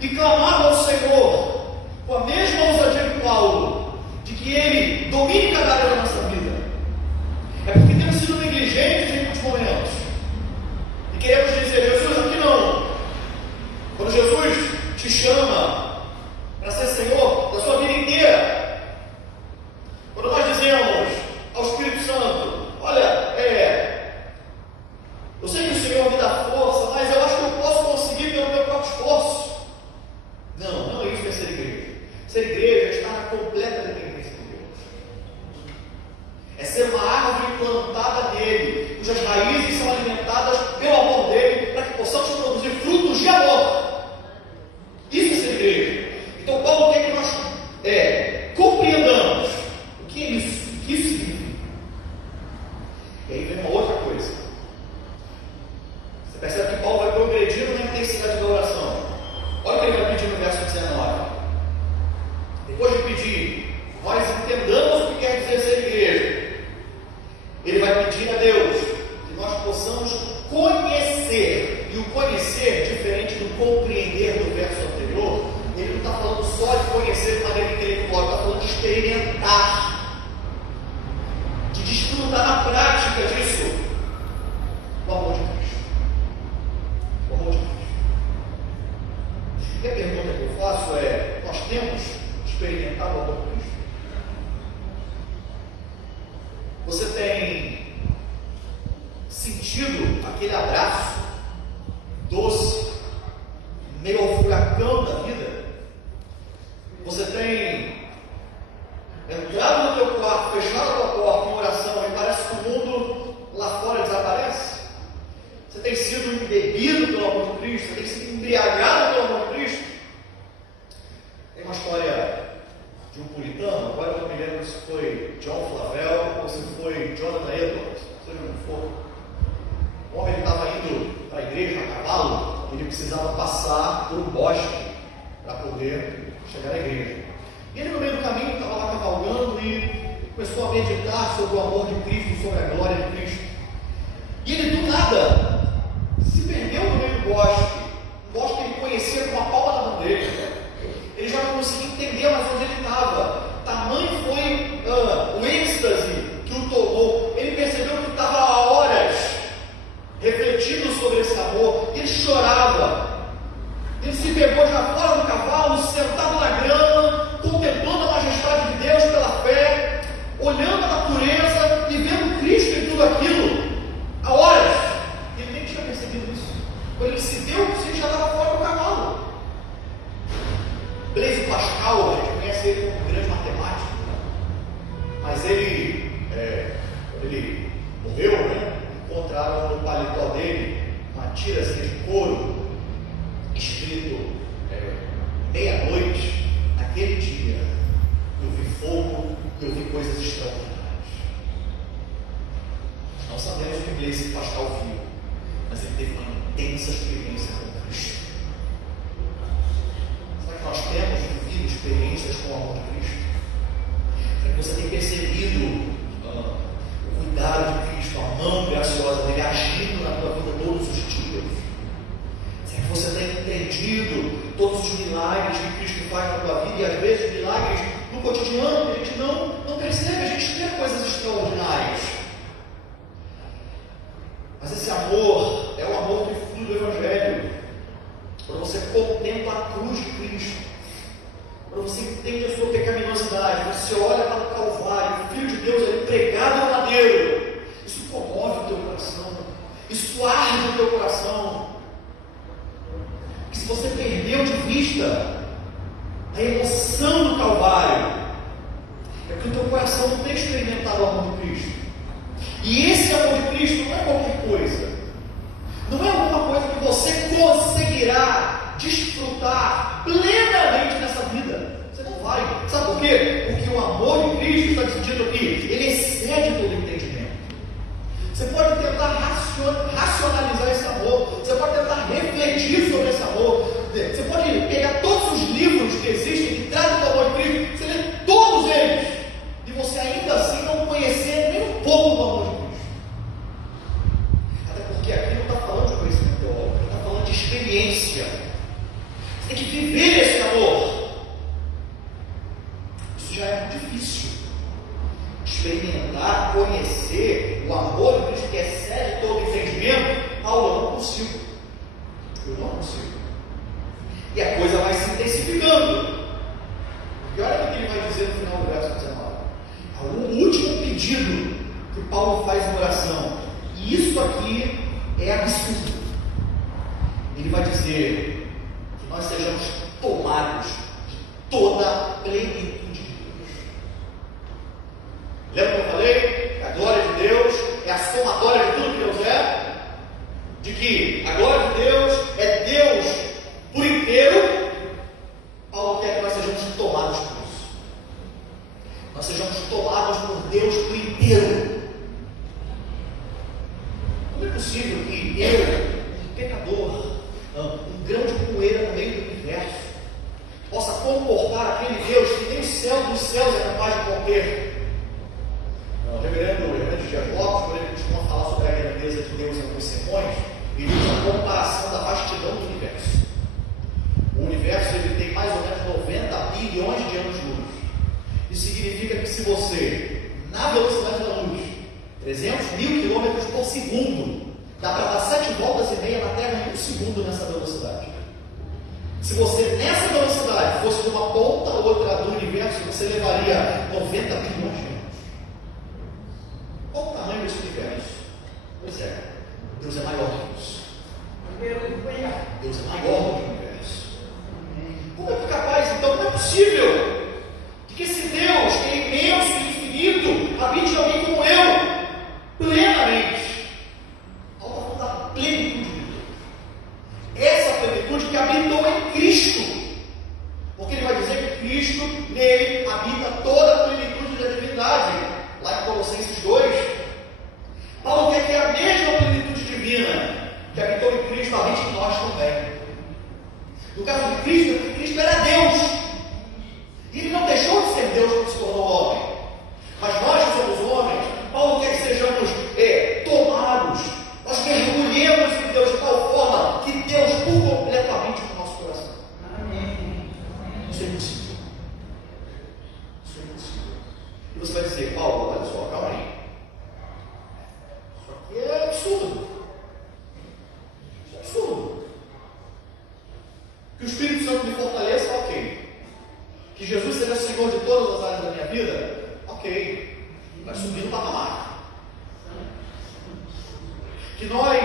e clamado ao Senhor com a mesma ousadia de Paulo, de que Ele domine cada área da nossa vida. É porque temos sido negligentes em muitos momentos e queremos dizer: Jesus, aqui não. Quando Jesus te chama para ser Senhor da sua vida inteira, quando nós dizemos ao Espírito Santo: olha, eu sei que o Senhor me dá força, mas eu acho que eu posso conseguir pelo meu próprio esforço. Não é isso que é ser igreja. Ser igreja é estar na completa dependência de Deus. É ser uma árvore plantada nele, cujas raízes são alimentadas pelo amor dele, para que possamos produzir frutos de amor. Isso é ser igreja. Então Paulo quer que nós compreendamos o que é isso, o que isso significa. E aí vem uma outra coisa. Você percebe que Paulo vai progredindo na intensidade da oração. Olha o que ele vai pedir no verso 19. Depois de pedir, nós entendamos o que quer dizer ser igreja. Ele vai pedir a Deus que nós possamos conhecer. E o conhecer, diferente do compreender do verso anterior, ele não está falando só de conhecer de maneira intelectual, ele está falando de experimentar, de desfrutar na prática disso, o amor de Cristo. O amor de Cristo. E a pergunta que eu faço é: nós temos experimentado o amor de Cristo? Você tem sentido aquele abraço doce, meio ao furacão da vida? Você tem entrado no teu quarto, fechado a tua porta em oração e parece que o mundo lá fora desaparece? Você tem sido embebido pelo amor de Cristo? Você tem sido embriagado pelo amor de Cristo? Tem uma história de um puritano, agora eu não me lembro se foi John Flavel ou se foi Jonathan Edwards, seja onde for. O homem estava indo para a igreja a cavalo, ele precisava passar por um bosque para poder chegar à igreja. E ele, no meio do caminho, estava lá cavalgando e começou a meditar sobre o amor de Cristo, sobre a glória de Cristo. E ele do nada se perdeu no meio do bosque, um bosque que ele conhecia com a palma da mão dele. Ele já não conseguia entender mais onde ele estava. Tamanho foi o êxtase que o tomou. Ele percebeu que estava há horas refletindo sobre esse amor. Ele chorava. Ele se pegou já fora do cavalo, sentado na grama, contemplando a majestade de Deus pela fé, olhando a natureza e vendo Cristo em tudo aquilo. Há horas. Ele nem tinha percebido isso. Quando ele se deu, ele já estava fora do cavalo. Blaise Pascal, a gente conhece ele como um grande matemático, mas ele, quando ele morreu, encontraram no paletó dele uma tira assim, de couro, escrito meia-noite, naquele dia, eu vi fogo, eu vi coisas extraordinárias. Não sabemos o que Blaise Pascal viu, mas ele teve uma intensa experiência com Cristo. Será que nós temos vivido experiências com o amor de Cristo? Será que você tem percebido o cuidado de Cristo, a mão graciosa dele agindo na tua vida todos os dias? Será que você tem entendido todos os milagres que Cristo faz na tua vida e às vezes milagres no cotidiano que a gente não percebe, a gente vê coisas extraordinárias? Mas esse amor é o amor que flui do Evangelho. Quando você contempla a cruz de Cristo, quando você entende a sua pecaminosidade, você olha para o Calvário, o Filho de Deus ali pregado no madeiro, isso comove o teu coração, isso arde o teu coração. Porque se você perdeu de vista a emoção do Calvário, é porque o teu coração não tem experimentado o amor de Cristo. E esse amor de Cristo não é qualquer coisa. Não é alguma coisa que você conseguirá desfrutar plenamente nessa vida. Você não vai. Sabe por quê? Porque o amor de Cristo, está dito aqui, ele excede todo entendimento. Você pode tentar racionalizar esse amor. Você pode tentar refletir sobre esse amor. Você pode pegar todos os livros que existem que tratam do amor de Cristo. Você lê todos eles. E você ainda assim não conhecer nem um pouco do amor de Cristo. Até porque aqui não está falando de conhecimento teórico, está falando de experiência. Você tem que viver esse amor. Isso já é muito difícil. Experimentar, conhecer o amor de Cristo que excede todo entendimento. Paulo, eu não consigo. Eu não consigo. E a coisa vai se intensificando. E olha o que ele vai dizer no final do verso 19. O último pedido que Paulo faz em oração, e isso aqui é absurdo. Ele vai dizer que nós sejamos tomados de toda a plenitude de Deus. Lembra que eu falei? Que a glória de Deus é a somatória de tudo que Deus é? De que a glória de Deus é Deus por inteiro. Paulo quer que nós sejamos tomados por isso. Nós sejamos tomados por Deus por inteiro. Não é possível que eu, um pecador, um grão de poeira no meio do universo, possa comportar aquele Deus que nem o céu dos céus é capaz de conter. O reverendo Dias Lopes, quando ele costuma falar sobre a grandeza de Deus em alguns sermões, ele usa a comparação da vastidão do universo. O universo ele tem mais ou menos 90 bilhões de anos-luz. Isso significa que se você, na velocidade da luz, 300 mil quilômetros por segundo, dá para dar 7 voltas e meia na Terra em um segundo nessa velocidade. Se você, nessa velocidade, fosse de uma ponta a outra do universo, você levaria 90 bilhões de anos. Qual o tamanho desse universo? Pois é, Deus é maior que isso. Deus é maior do que o universo. Como é que é capaz, então, não é possível de que esse Deus, que é imenso e infinito, habite em alguém como eu, plenamente? Ao falando da plenitude de Deus. Essa plenitude que habitou em Cristo. Porque ele vai dizer que Cristo, nele, habita toda a plenitude da divindade. Lá em Colossenses 2, Paulo quer que a mesma plenitude divina que habitou em Cristo habite em nós também. No caso de Cristo, porque Cristo era Deus. E ele não deixou de ser Deus quando se tornou homem. Mas nós Que o Espírito Santo me fortaleça, ok. Que Jesus seja Senhor de todas as áreas da minha vida, ok. Vai subir no patamar. Que nós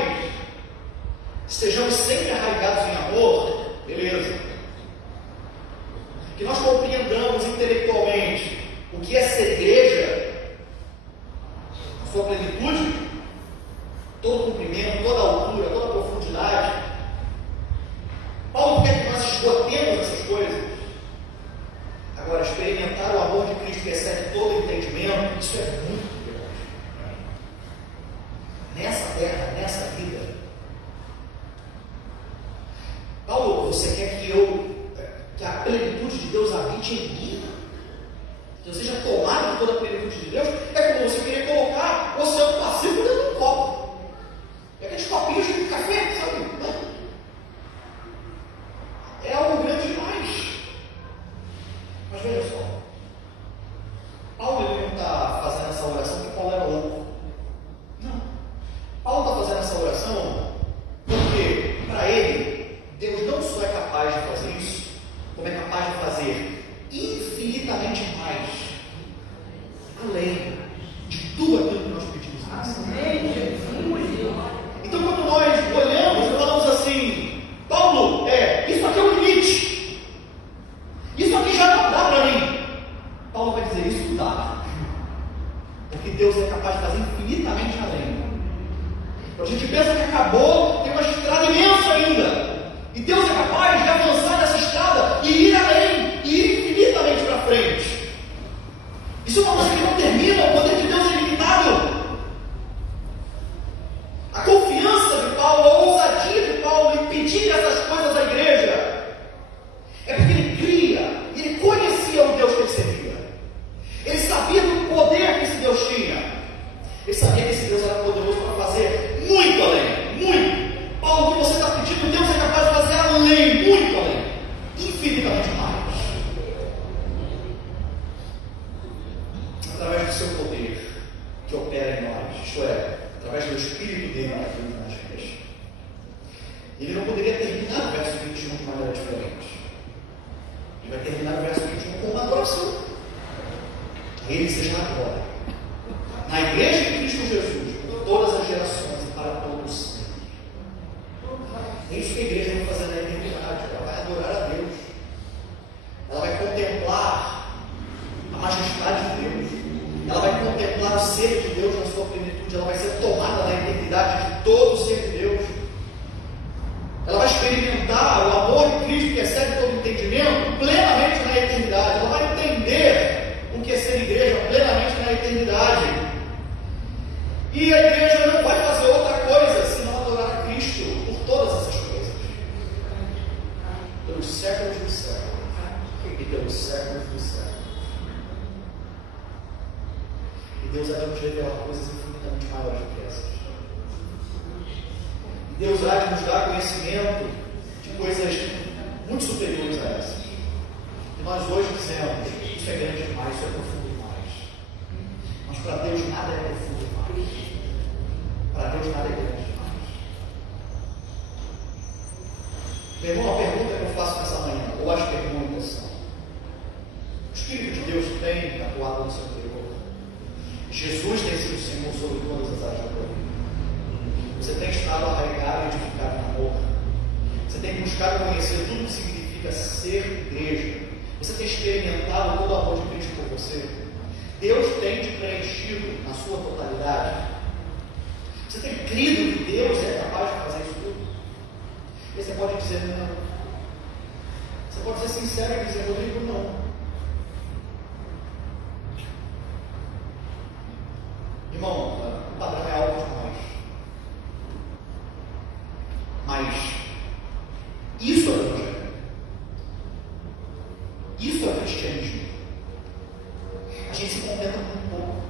estejamos sempre arraigados em amor, beleza. Que nós compreendamos intelectualmente o que é ser igreja, a sua plenitude, todo o comprimento, toda a altura, toda a profundidade. Paulo quer que nós esgotemos essas coisas. Agora, experimentar o amor de Cristo que excede todo entendimento, isso é muito grande. Nessa terra, nessa vida. Paulo, você quer que a plenitude de Deus habite em mim? Que eu seja tomado por toda a plenitude de Deus? É como você querer colocar o Oceano Pacífico dentro de um copo. É aqueles copinhos de café, sabe? É algo grande demais. Mas veja só. Paulo ele não está fazendo essa oração porque Paulo era louco. Não. Paulo está fazendo essa oração porque, para ele, Deus não só é capaz de fazer isso, como é capaz de fazer infinitamente mais, além de tudo aquilo que nós pedimos. Amém. Então, quando nós olhamos e falamos assim, Paulo, isso aqui é o limite, isso aqui já não dá para mim. Paulo vai dizer, isso dá, porque Deus é capaz de fazer infinitamente além. A gente pensa que acabou, tem uma estrada imensa ainda, e Deus é capaz de avançar nessa estrada e ir além, e ir infinitamente para frente. Isso é uma coisa que não termina, o poder de Deus é ilimitado. A confiança de Paulo, a ousadia de Paulo em pedir essas coisas à igreja, é porque ele cria, ele conhecia o Deus que ele servia. Ele sabia do poder que esse Deus tinha. Ele sabia que esse Deus era poderoso para fazer muito além, muito. Paulo, o que você está pedindo, Deus é capaz de fazer além, muito além, infinitamente mais. Através do seu poder que opera em nós, isto é, através do Espírito dele que habita na gente. Ele não poderia terminar o verso 21 de maneira diferente. Ele vai terminar o verso 21 com uma adoração. A ele seja agora, na igreja de Cristo Jesus, por todas as gerações e para todos sempre. É isso que a igreja vai fazer na eternidade. Ela vai adorar a Deus. Ela vai contemplar a majestade de Deus. Ela vai contemplar o ser de Deus na sua plenitude. Ela vai ser tomada na eternidade de todo o ser de Deus. Ela vai experimentar o amor de Cristo que excede todo entendimento plenamente na eternidade. Ela vai entender o que é ser igreja plenamente na eternidade. E a igreja não vai fazer outra coisa senão adorar a Cristo por todas essas coisas. Pelos séculos dos séculos. E pelos séculos dos séculos. E Deus há de nos revelar coisas infinitamente maiores do que essas. E Deus há de nos dar conhecimento de coisas muito superiores a essas. E nós hoje dizemos, isso é grande demais, isso é profundo demais. Mas para Deus nada é profundo demais. Para Deus nada é grande demais. Meu irmão, a pergunta que eu faço nessa manhã, ou as perguntas são: o Espírito de Deus tem atuado no seu interior? Jesus tem sido o Senhor sobre todas as áreas da tua vida. Você tem estado arraigado e edificado no amor. Você tem buscado conhecer tudo o que significa ser igreja. Você tem experimentado todo o amor de Cristo por você. Deus tem te preenchido na sua totalidade. Você tem crido que Deus é capaz de fazer isso tudo? E você pode dizer não. Você pode ser sincero e dizer, Rodrigo, não. Irmão, o padrão é algo demais. Mas isso é o Evangelho. Isso é o cristianismo. A gente se contenta com pouco.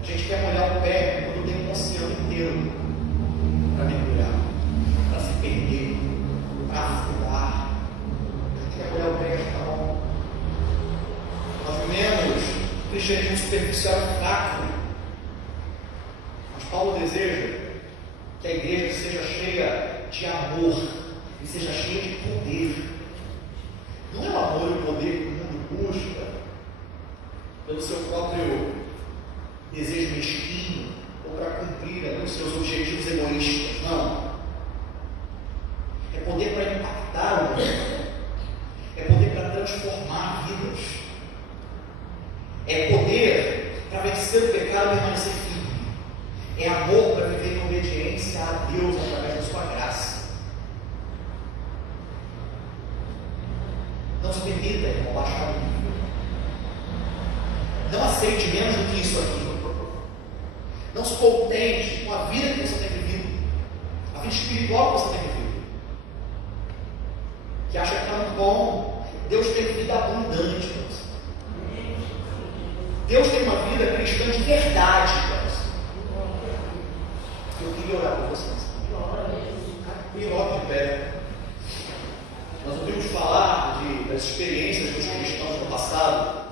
A gente quer molhar o pé quando tem um oceano inteiro para mergulhar, para se perder, para afundar. A gente quer molhar o pé e está bom. Nós vivemos cristianismo superficial e fraco. Mas Paulo deseja que a igreja seja cheia de amor, e seja cheia de poder. Não é o amor e o poder que o mundo busca pelo seu próprio desejo mesquinho ou para cumprir os seus objetivos egoístas. Não. É poder para impactar o mundo. É poder para transformar vidas. É poder para vencer o pecado e permanecer firme. É amor para viver em obediência a Deus através da sua graça. Não se permita, irmão, baixar o nível. Não aceite menos do que isso aqui. Não se contente com a vida que você tem vivido, a vida espiritual que você tem vivido, que acha que é muito bom. Deus tem vida abundante para você. Deus tem uma vida cristã de verdade para você. Eu queria orar por vocês. Me coloque de pé. Nós ouvimos falar das experiências dos cristãos no passado.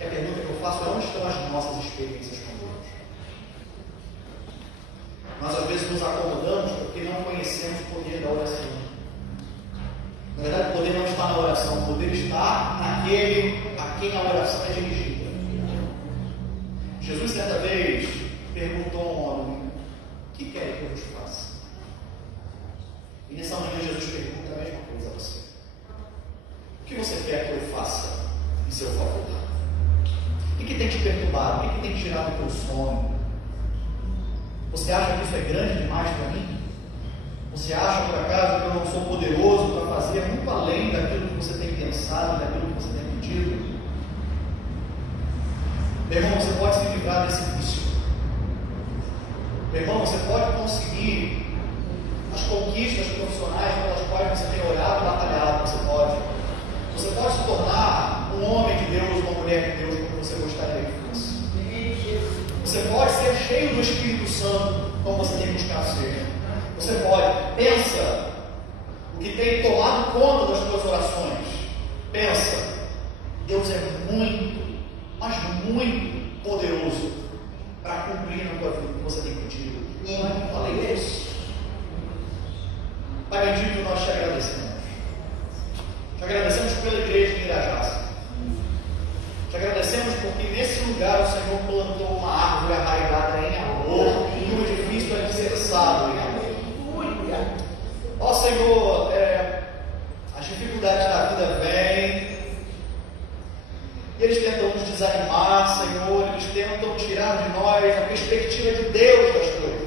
E a pergunta que eu faço é: onde estão as nossas experiências com Deus? Nós às vezes nos acomodamos porque não conhecemos o poder da oração. Na verdade, o poder não está na oração, o poder está naquele a quem a oração é dirigida. Jesus certa vez perguntou a um homem: o que quer que eu vos faça? E nessa manhã Jesus pergunta a mesma coisa a você: o que você quer que eu faça em seu favor? O que tem te perturbado? O que tem te tirado do teu sono? Você acha que isso é grande demais para mim? Você acha, por acaso, que eu não sou poderoso para fazer muito além daquilo que você tem pensado, daquilo que você tem pedido? Meu irmão, você pode se livrar desse vício. Meu irmão, você pode conseguir as conquistas profissionais pelas quais você tem orado e batalhado. Você pode se tornar um homem de Deus, uma mulher de Deus, como você gostaria que fosse. Você pode ser cheio do Espírito Santo, como você tem buscado ser. Você pode. Pensa o que tem tomado conta das tuas orações. Pensa. Deus é muito, mas muito poderoso para cumprir na tua vida o que você tem pedido. Falei isso. Pai bendito, nós te agradecemos. Te agradecemos pela igreja de Irajá. Te agradecemos porque nesse lugar o Senhor plantou uma árvore arraigada em amor e um edifício alicerçado em amor. Ó Senhor, as dificuldades da vida vêm e eles tentam nos desanimar, Senhor, eles tentam tirar de nós a perspectiva de Deus das coisas.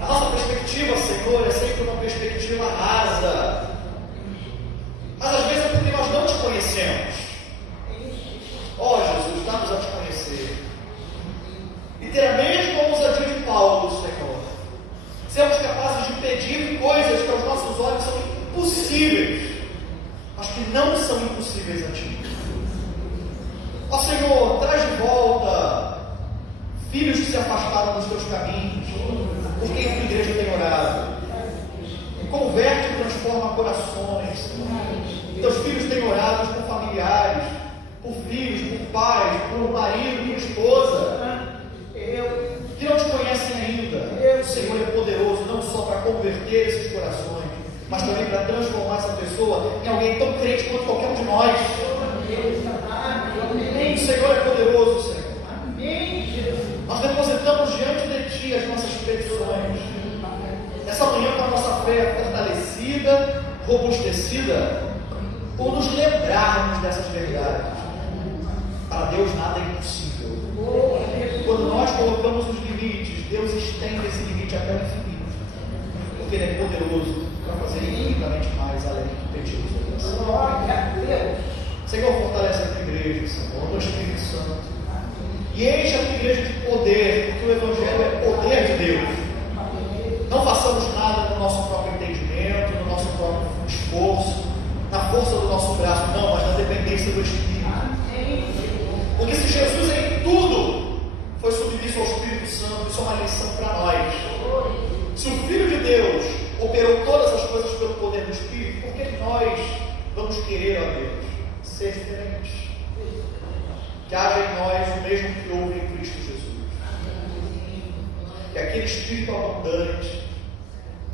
A nossa perspectiva, Senhor, é sempre uma perspectiva rasa, mas às vezes é porque nós não te conhecemos. Ó Jesus, dá-nos a te conhecer e ter a mesma ousadia de Paulo, Senhor. Sermos capazes de pedir coisas que aos nossos olhos são impossíveis, mas que não são impossíveis a Ti. Ó Senhor, traz de volta filhos que se afastaram dos Teus caminhos, por quem a Tua igreja tem orado. Converte e transforma corações, Senhor. Teus filhos têm orado por familiares, por filhos, por pais, por marido, por esposa, que não te conhecem ainda. O Senhor é poderoso não só para converter esses corações, mas também para transformar essa pessoa em alguém tão crente quanto qualquer um de nós. O Senhor é poderoso, Senhor. Nós depositamos diante de Ti as nossas petições. Essa manhã, com a nossa fé fortalecida, robustecida, por nos lembrarmos dessas verdades. Para Deus nada é impossível. Quando nós colocamos os limites, Deus estende esse limite até o infinito, porque Ele é poderoso para fazer infinitamente mais além do que pedimos ou pensamos. Senhor, fortalece a tua igreja, Senhor, o teu Espírito Santo, e enche a tua igreja de poder, porque o Evangelho é poder de Deus. Não façamos nada no nosso próprio entendimento, no nosso próprio esforço, na força do nosso braço, não, mas na dependência do Espírito. Porque se Jesus em tudo foi submisso ao Espírito Santo, isso é uma lição para nós. Se o Filho de Deus operou todas as coisas pelo poder do Espírito, por que nós vamos querer a Deus ser diferentes? Que haja em nós o mesmo que houve em Cristo Jesus. Que aquele Espírito abundante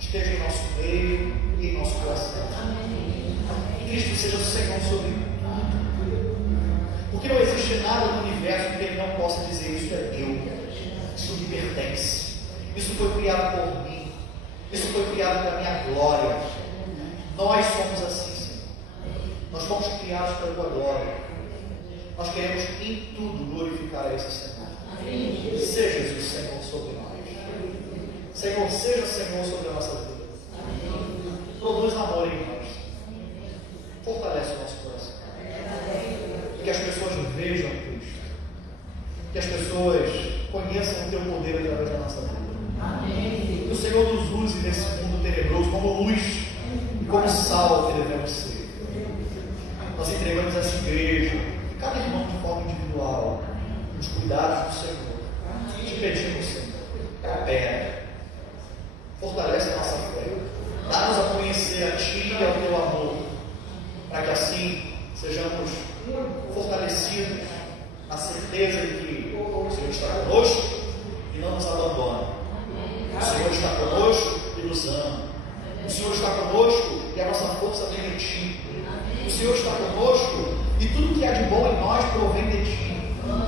esteja em nosso meio e em nosso coração. Que Cristo seja o Senhor sobre tudo. Porque não existe nada no universo que Ele não possa dizer: isso é meu, isso me pertence, isso foi criado por mim, isso foi criado para a minha glória. Nós somos assim, Senhor. Nós fomos criados para a tua glória. Nós queremos em tudo glorificar a esse Senhor. Seja Jesus Senhor sobre nós. Senhor, seja Senhor sobre a nossa vida. Produz amor em nós. Fortalece o nosso coração. Que as pessoas vejam Cristo. Que as pessoas conheçam o teu poder através da nossa vida. Que o Senhor nos use nesse mundo tenebroso como luz e como sal que devemos ser. Nós entregamos essa igreja, cada irmão de forma individual, nos cuidados do Senhor. Te pedimos, Senhor, opera, fortalece a nossa fé, dá-nos a conhecer a Ti e ao Teu amor, para que assim sejamos fortalecidos na certeza de que o Senhor está conosco e não nos abandona. O Senhor está conosco e nos ama. O Senhor está conosco e a nossa força vem de Ti. O Senhor está conosco e tudo que há de bom em nós provém de Ti.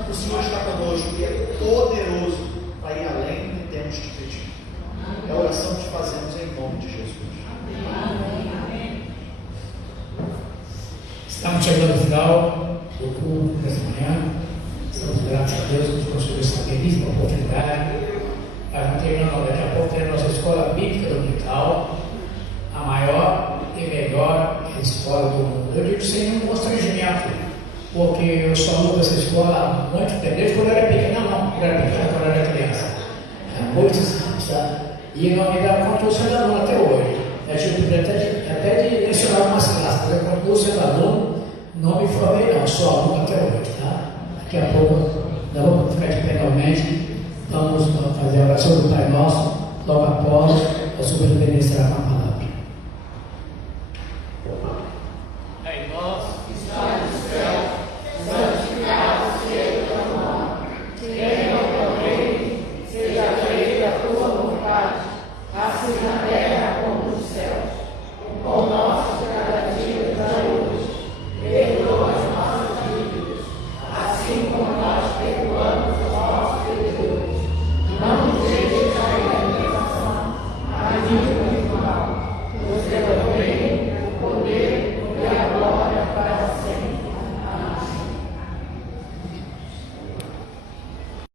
O Senhor está conosco e é poderoso para ir além do que temos te pedido. É a oração que te fazemos em nome de Jesus. Estamos chegando ao final do culto dessa manhã. Estamos gratos a Deus que nos concedeu essa belíssima oportunidade. Daqui a pouco teremos a nossa escola bíblica dominical, a maior e melhor escola do mundo. Eu digo sem nenhum constrangimento, porque eu só amo essa escola há muito tempo, desde quando eu era pequena, quando eu era criança. E não me dá continuo sendo aluno até hoje. Eu tive até de lecionar algumas classes, eu continuo sendo aluno, não me formei não, sou aluno até hoje. Tá? Daqui a pouco, nós vamos ficar de pé novamente, vamos fazer a oração do Pai Nosso, logo após a superintendência da